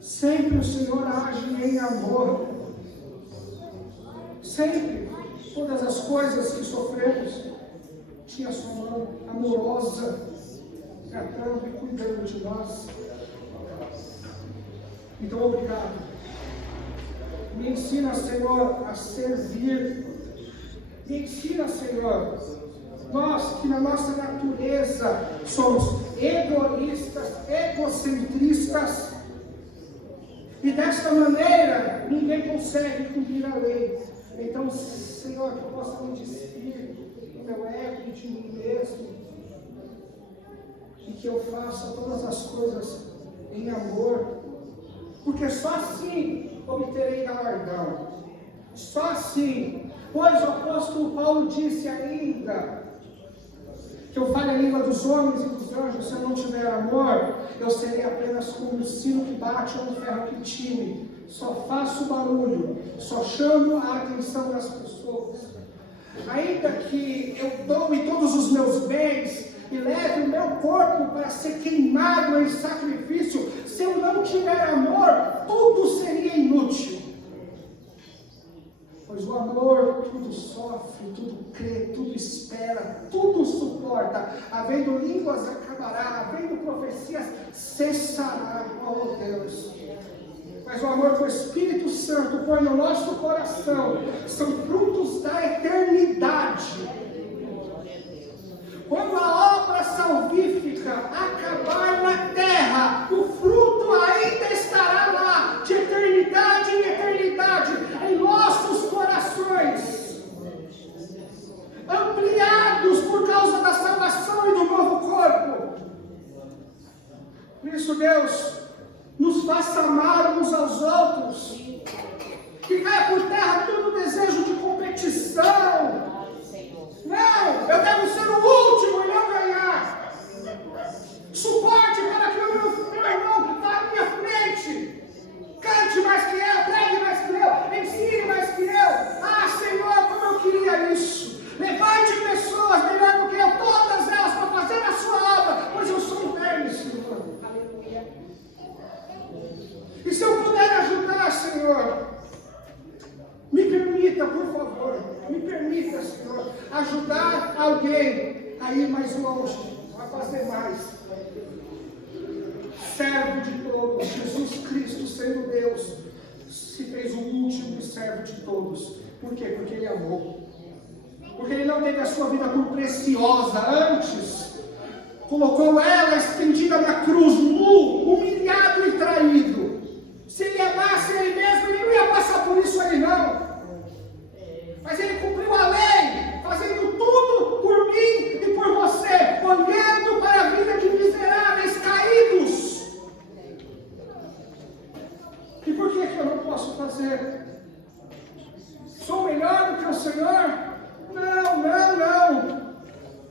Sempre o Senhor age em amor. Sempre. Todas as coisas que sofremos, tinha sua mão amorosa, tratando e cuidando de nós. Então, obrigado. Me ensina, Senhor, a servir. Me ensina, Senhor, nós que na nossa natureza somos egoístas, egocentristas, e desta maneira ninguém consegue cumprir a lei. Então, Senhor, que eu possa me despir do meu ego e de mim mesmo, e que eu faça todas as coisas em amor, porque só assim obterei galardão. Só assim. Pois o apóstolo Paulo disse ainda que eu fale a língua dos homens e dos anjos, se eu não tiver amor, eu serei apenas como um sino que bate ou um ferro que tine. Só faço barulho, só chamo a atenção das pessoas. Ainda que eu doe todos os meus bens e leve o meu corpo para ser queimado em sacrifício, se eu não tiver amor, tudo seria inútil. Pois o amor tudo sofre, tudo crê, tudo espera, tudo suporta. Havendo línguas acabará, havendo profecias cessará. Oh Deus! Mas o amor que o Espírito Santo põe no nosso coração são frutos da eternidade. Quando a obra salvífica acabar na terra, o fruto ainda estará lá, de eternidade em eternidade, em nossos corações, ampliado isso, Deus, nos faça amar uns aos outros. Que caia por terra todo o desejo de competição. Não, eu devo ser o último e não ganhar. Suporte para que o meu irmão que está à minha frente cante mais que eu, pregue mais que eu, ensine mais que eu. Ah, Senhor, como eu queria isso. Levante pessoas melhor do que eu, todas elas, para fazer a sua obra, pois eu sou um verme, Senhor. Aleluia. E se eu puder ajudar, Senhor, me permita, por favor, me permita, Senhor, ajudar alguém a ir mais longe, a fazer mais. Servo de todos, Jesus Cristo, sendo Deus, se fez o último servo de todos. Por quê? Porque Ele amou. Porque Ele não teve a sua vida por preciosa, antes colocou ela estendida na cruz, nu, humilhado e traído. Se Ele amasse Ele mesmo, Ele não ia passar por isso aí não. Mas Ele cumpriu a lei, fazendo tudo por mim e por você, olhando para a vida de miseráveis caídos. E por que eu não posso fazer? Sou melhor do que o Senhor? Não.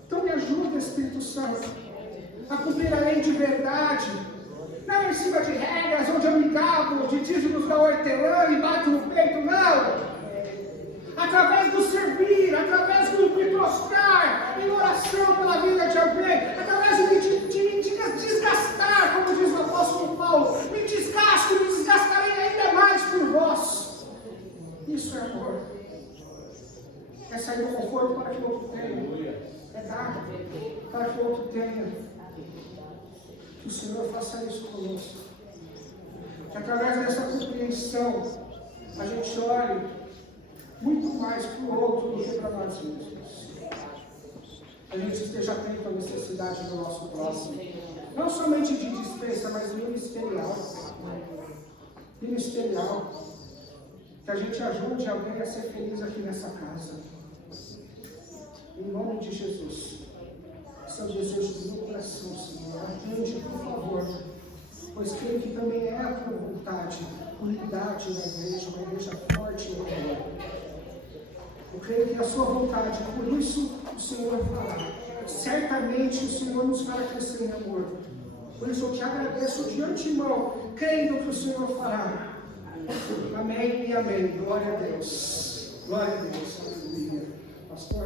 Então me ajuda, Espírito Santo, a cumprir a lei de verdade. Não em cima de regras, onde eu me gabo de dízimos da hortelã e bato no peito, não. Através do servir, através do me prostrar em oração pela vida de alguém, através de me desgastar, como diz o apóstolo Paulo, me desgasto, me desgastarei ainda mais por vós. Isso é amor. É sair do conforto para que o outro tenha. É dar para que o outro tenha. Que o Senhor faça isso conosco. Que através dessa compreensão a gente olhe muito mais para o outro do que para nós mesmos. A gente esteja atento à necessidade do nosso próximo. Não somente de dispensa, mas ministerial. Ministerial. Que a gente ajude alguém a ser feliz aqui nessa casa. Em nome de Jesus. Esse é o desejo do meu coração, Senhor. Atende, por favor. Pois creio que também é a tua vontade, unidade na igreja, uma igreja forte e amor. Eu creio que é a sua vontade, por isso o Senhor fará. Certamente o Senhor nos fará crescer em amor. Por isso eu te agradeço de antemão, crendo que o Senhor fará. Amém e amém. Glória a Deus. Glória a Deus. Aleluia. Pastor.